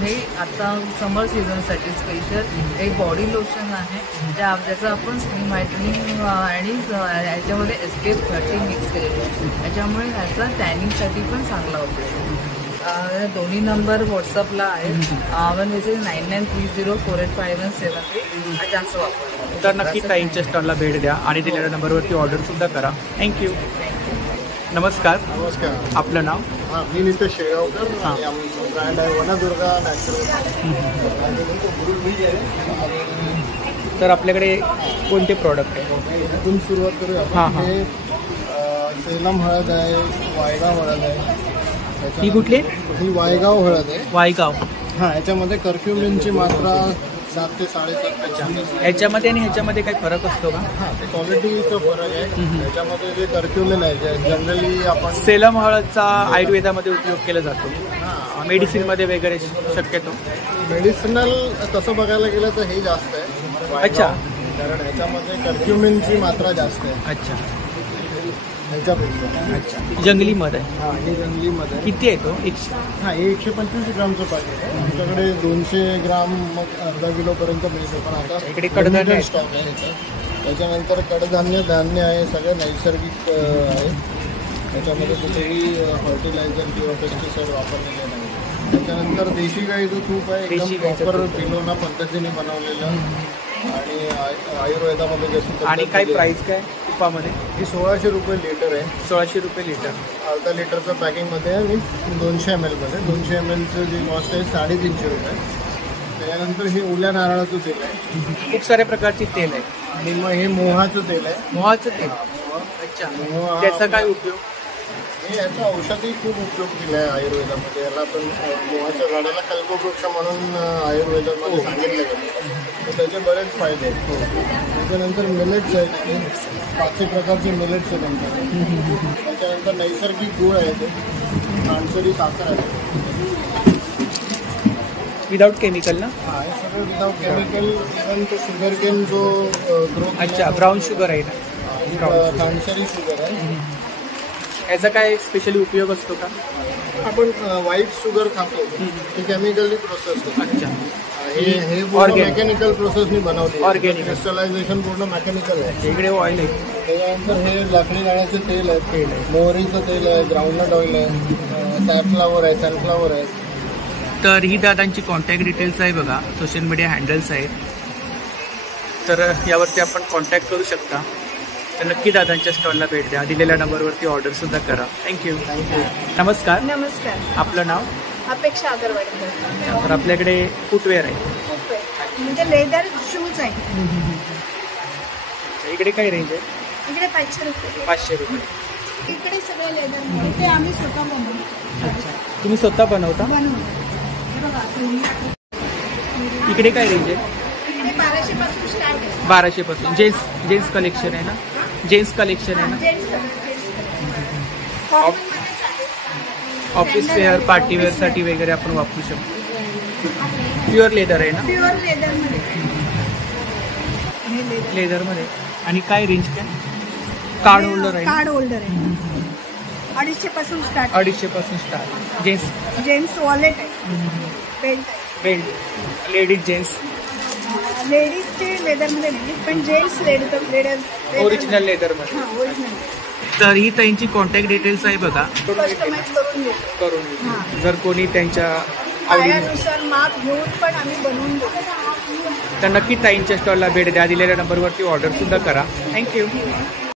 हे आता समर सीझनसाठी स्पेशल एक बॉडी लोशन आहे ज्याचं आपण स्किन व्हायटनिंग आणि ह्याच्यामध्ये SPF30 मिक्स केलेलं आहे. त्याच्यामुळे ह्याचा टॅनिंगसाठी पण चांगला होतो. दोन्ही नंबर व्हॉट्सअपला आहे. 9930485173 हा जास्त वापर. तर नक्की ताईंच्या स्टॉलला भेट द्या आणि दिलेल्या नंबरवरती ऑर्डर सुद्धा करा. थँक्यू. नमस्कार. नमस्कार. आपलं नाव? मी नितेश शेगावकर आणि आमचं ब्रँड आहे वनदुर्गा नॅचरल. तर आपल्याकडे कोणते प्रॉडक्ट आहे? इथून सुरुवात करूया. हे सेलम हळद आहे, वायगाव हळद आहे. ही कुठली? ही वायगाव हळद आहे. वायगाव. हां, याच्यामध्ये कर्क्युमिनची मात्रा 7 ते 7.5. याच्यामध्ये आणि ह्याच्यामध्ये काही फरक असतो का? हां, ते क्वालिटीचा फरक आहे. याच्यामध्ये जे कर्क्युमिन आहे जनरली आपण सेलम हळदचा आयुर्वेदामध्ये उपयोग केला जातो, मेडिसिनमध्ये वगैरे शक्यतो. मेडिसिनल तसं बघायला गेलं तर हे जास्त आहे. अच्छा. कारण ह्याच्यामध्ये कर्क्युमिनची मात्रा जास्त आहे. अच्छा. ह्याच्यापेक्षा. अच्छा. जंगली मध आहे. हां, हे जंगली मध आहे. किती आहे तो? 100. हां, हे 125 ग्रामचं पॅकेट आहे. आमच्याकडे 200 ग्राम मग अर्धा किलोपर्यंत मिळतो. पण आता इकडे कडधान्य स्टॉक आहे ह्याचा. त्याच्यानंतर कडधान्य धान्य आहे, सगळं नैसर्गिक आहे. त्याच्यामध्ये कुठेही फर्टिलायझर किंवा पेस्टिसाईड वापरलेले नाही. त्याच्यानंतर देशी गाईचं तूप आहे, एकदम प्रॉपर पिलोना पद्धतीने बनवलेलं आणि आयुर्वेदामध्ये जसं. आणि काय प्राइस काय तुपामध्ये? ही 1600 रुपये लिटर आहे. 1600 रुपये लिटर. अर्धा लिटरचं पॅकिंगमध्ये आहे आणि 200 ml मध्ये. 200 mlचं जे कॉस्ट आहे 350 रुपये. त्याच्यानंतर हे ओल्या नारळाचं तेल आहे. खूप साऱ्या प्रकारचे तेल आहे. आणि मग हे मोहाचं तेल आहे. मोहाचं तेल. अच्छा. त्याचा काय उपयोग? हे याचा औषधी खूप उपयोग केला आहे आयुर्वेदामध्ये. याला आपण मोहाच्या झाडाला कल्पवृक्ष म्हणून आयुर्वेदामध्ये सांगितलं गेलं. तर त्याचे बरेच फायदे आहेत. त्याच्यानंतर मिलेट्स आहेत, 5 प्रकारचे मिलेट्स आहेत आमच्याकडे. त्याच्यानंतर नैसर्गिक गूळ आहे, ते माणसरी साखर आहे. विदाउट केमिकल ना? हां, हे सगळं विदाउट केमिकल. इव्हन तो शुगर केन जो ग्रोथ. अच्छा. ब्राऊन शुगर आहे ना? माणसरी शुगर आहे. याचा काय स्पेशली उपयोग असतो का? आपण व्हाईट शुगर खातो ती केमिकली प्रोसेस होते. अच्छा. हे पूर्ण मेकॅनिकल प्रोसेसनी बनवली. ऑर्गॅनिक. क्रिस्टलायझेशन पूर्ण मेकॅनिकल आहे. इकडे ऑइल आहे. त्याच्यानंतर हे लाकडी नाण्याचं तेल आहे, मोहरीचं तेल आहे, ग्राउंडनट ऑइल आहे, सॅफ्लावर आहे, सनफ्लावर आहे. तर ही दादांची कॉन्टॅक्ट डिटेल्स आहे बघा, सोशल मीडिया हँडल्स आहेत, तर यावरती आपण कॉन्टॅक्ट करू शकता. तर नक्की दादांच्या स्टॉलला भेट द्या. दिलेल्या नंबरवरती ऑर्डर सुद्धा करा. थँक्यू. नमस्कार. नमस्कार. आपलं नाव? अपेक्षा अगरवाडी. तर आपल्याकडे फुटवेअर आहे. म्हणजे लेदर शूज आहे. इकडे काय रेंज आहे? इकडे 500 रुपये. 500 रुपये. इकडे सगळे लेदर ते आम्ही स्वतः बनवतो. अच्छा, तुम्ही स्वतः बनवता? इकडे काय रेंज आहे? इकडे 1200 पासून स्टार्ट आहे. 1200 पासून. जेंट्स कलेक्शन आहे ना? जेंट्स कलेक्शन आहे ना? ऑफिस वेअर, पार्टी वेअर साठी वगैरे आपण वापरू शकतो. प्युअर लेदर आहे ना? प्युअर लेदर मध्ये. लेदर मध्ये. आणि काय रेंज काय? कार्ड होल्डर आहे. कार्ड होल्डर आहे. 250 पासून स्टार्ट. 250 पासून स्टार्ट. जेंट्स वॉलेट आहे. बेल्ट. Ladies gents. लेडीजचे लेदर मध्ये नाही, पण जेंट्स लेदर ओरिजिनल लेदर मध्ये. ओरिजिनल. तर ही त्यांची कॉन्टॅक्ट डिटेल्स आहे बघा. कस्टमाइज करून देतो. जर कोणी त्यांच्या आवडीनुसार माप घेऊन पण आम्ही बनवून देतो. तर नक्की ताईंच्या स्टॉलला भेट द्या. दिलेल्या नंबरवरती ऑर्डर सुद्धा करा. थँक्यू.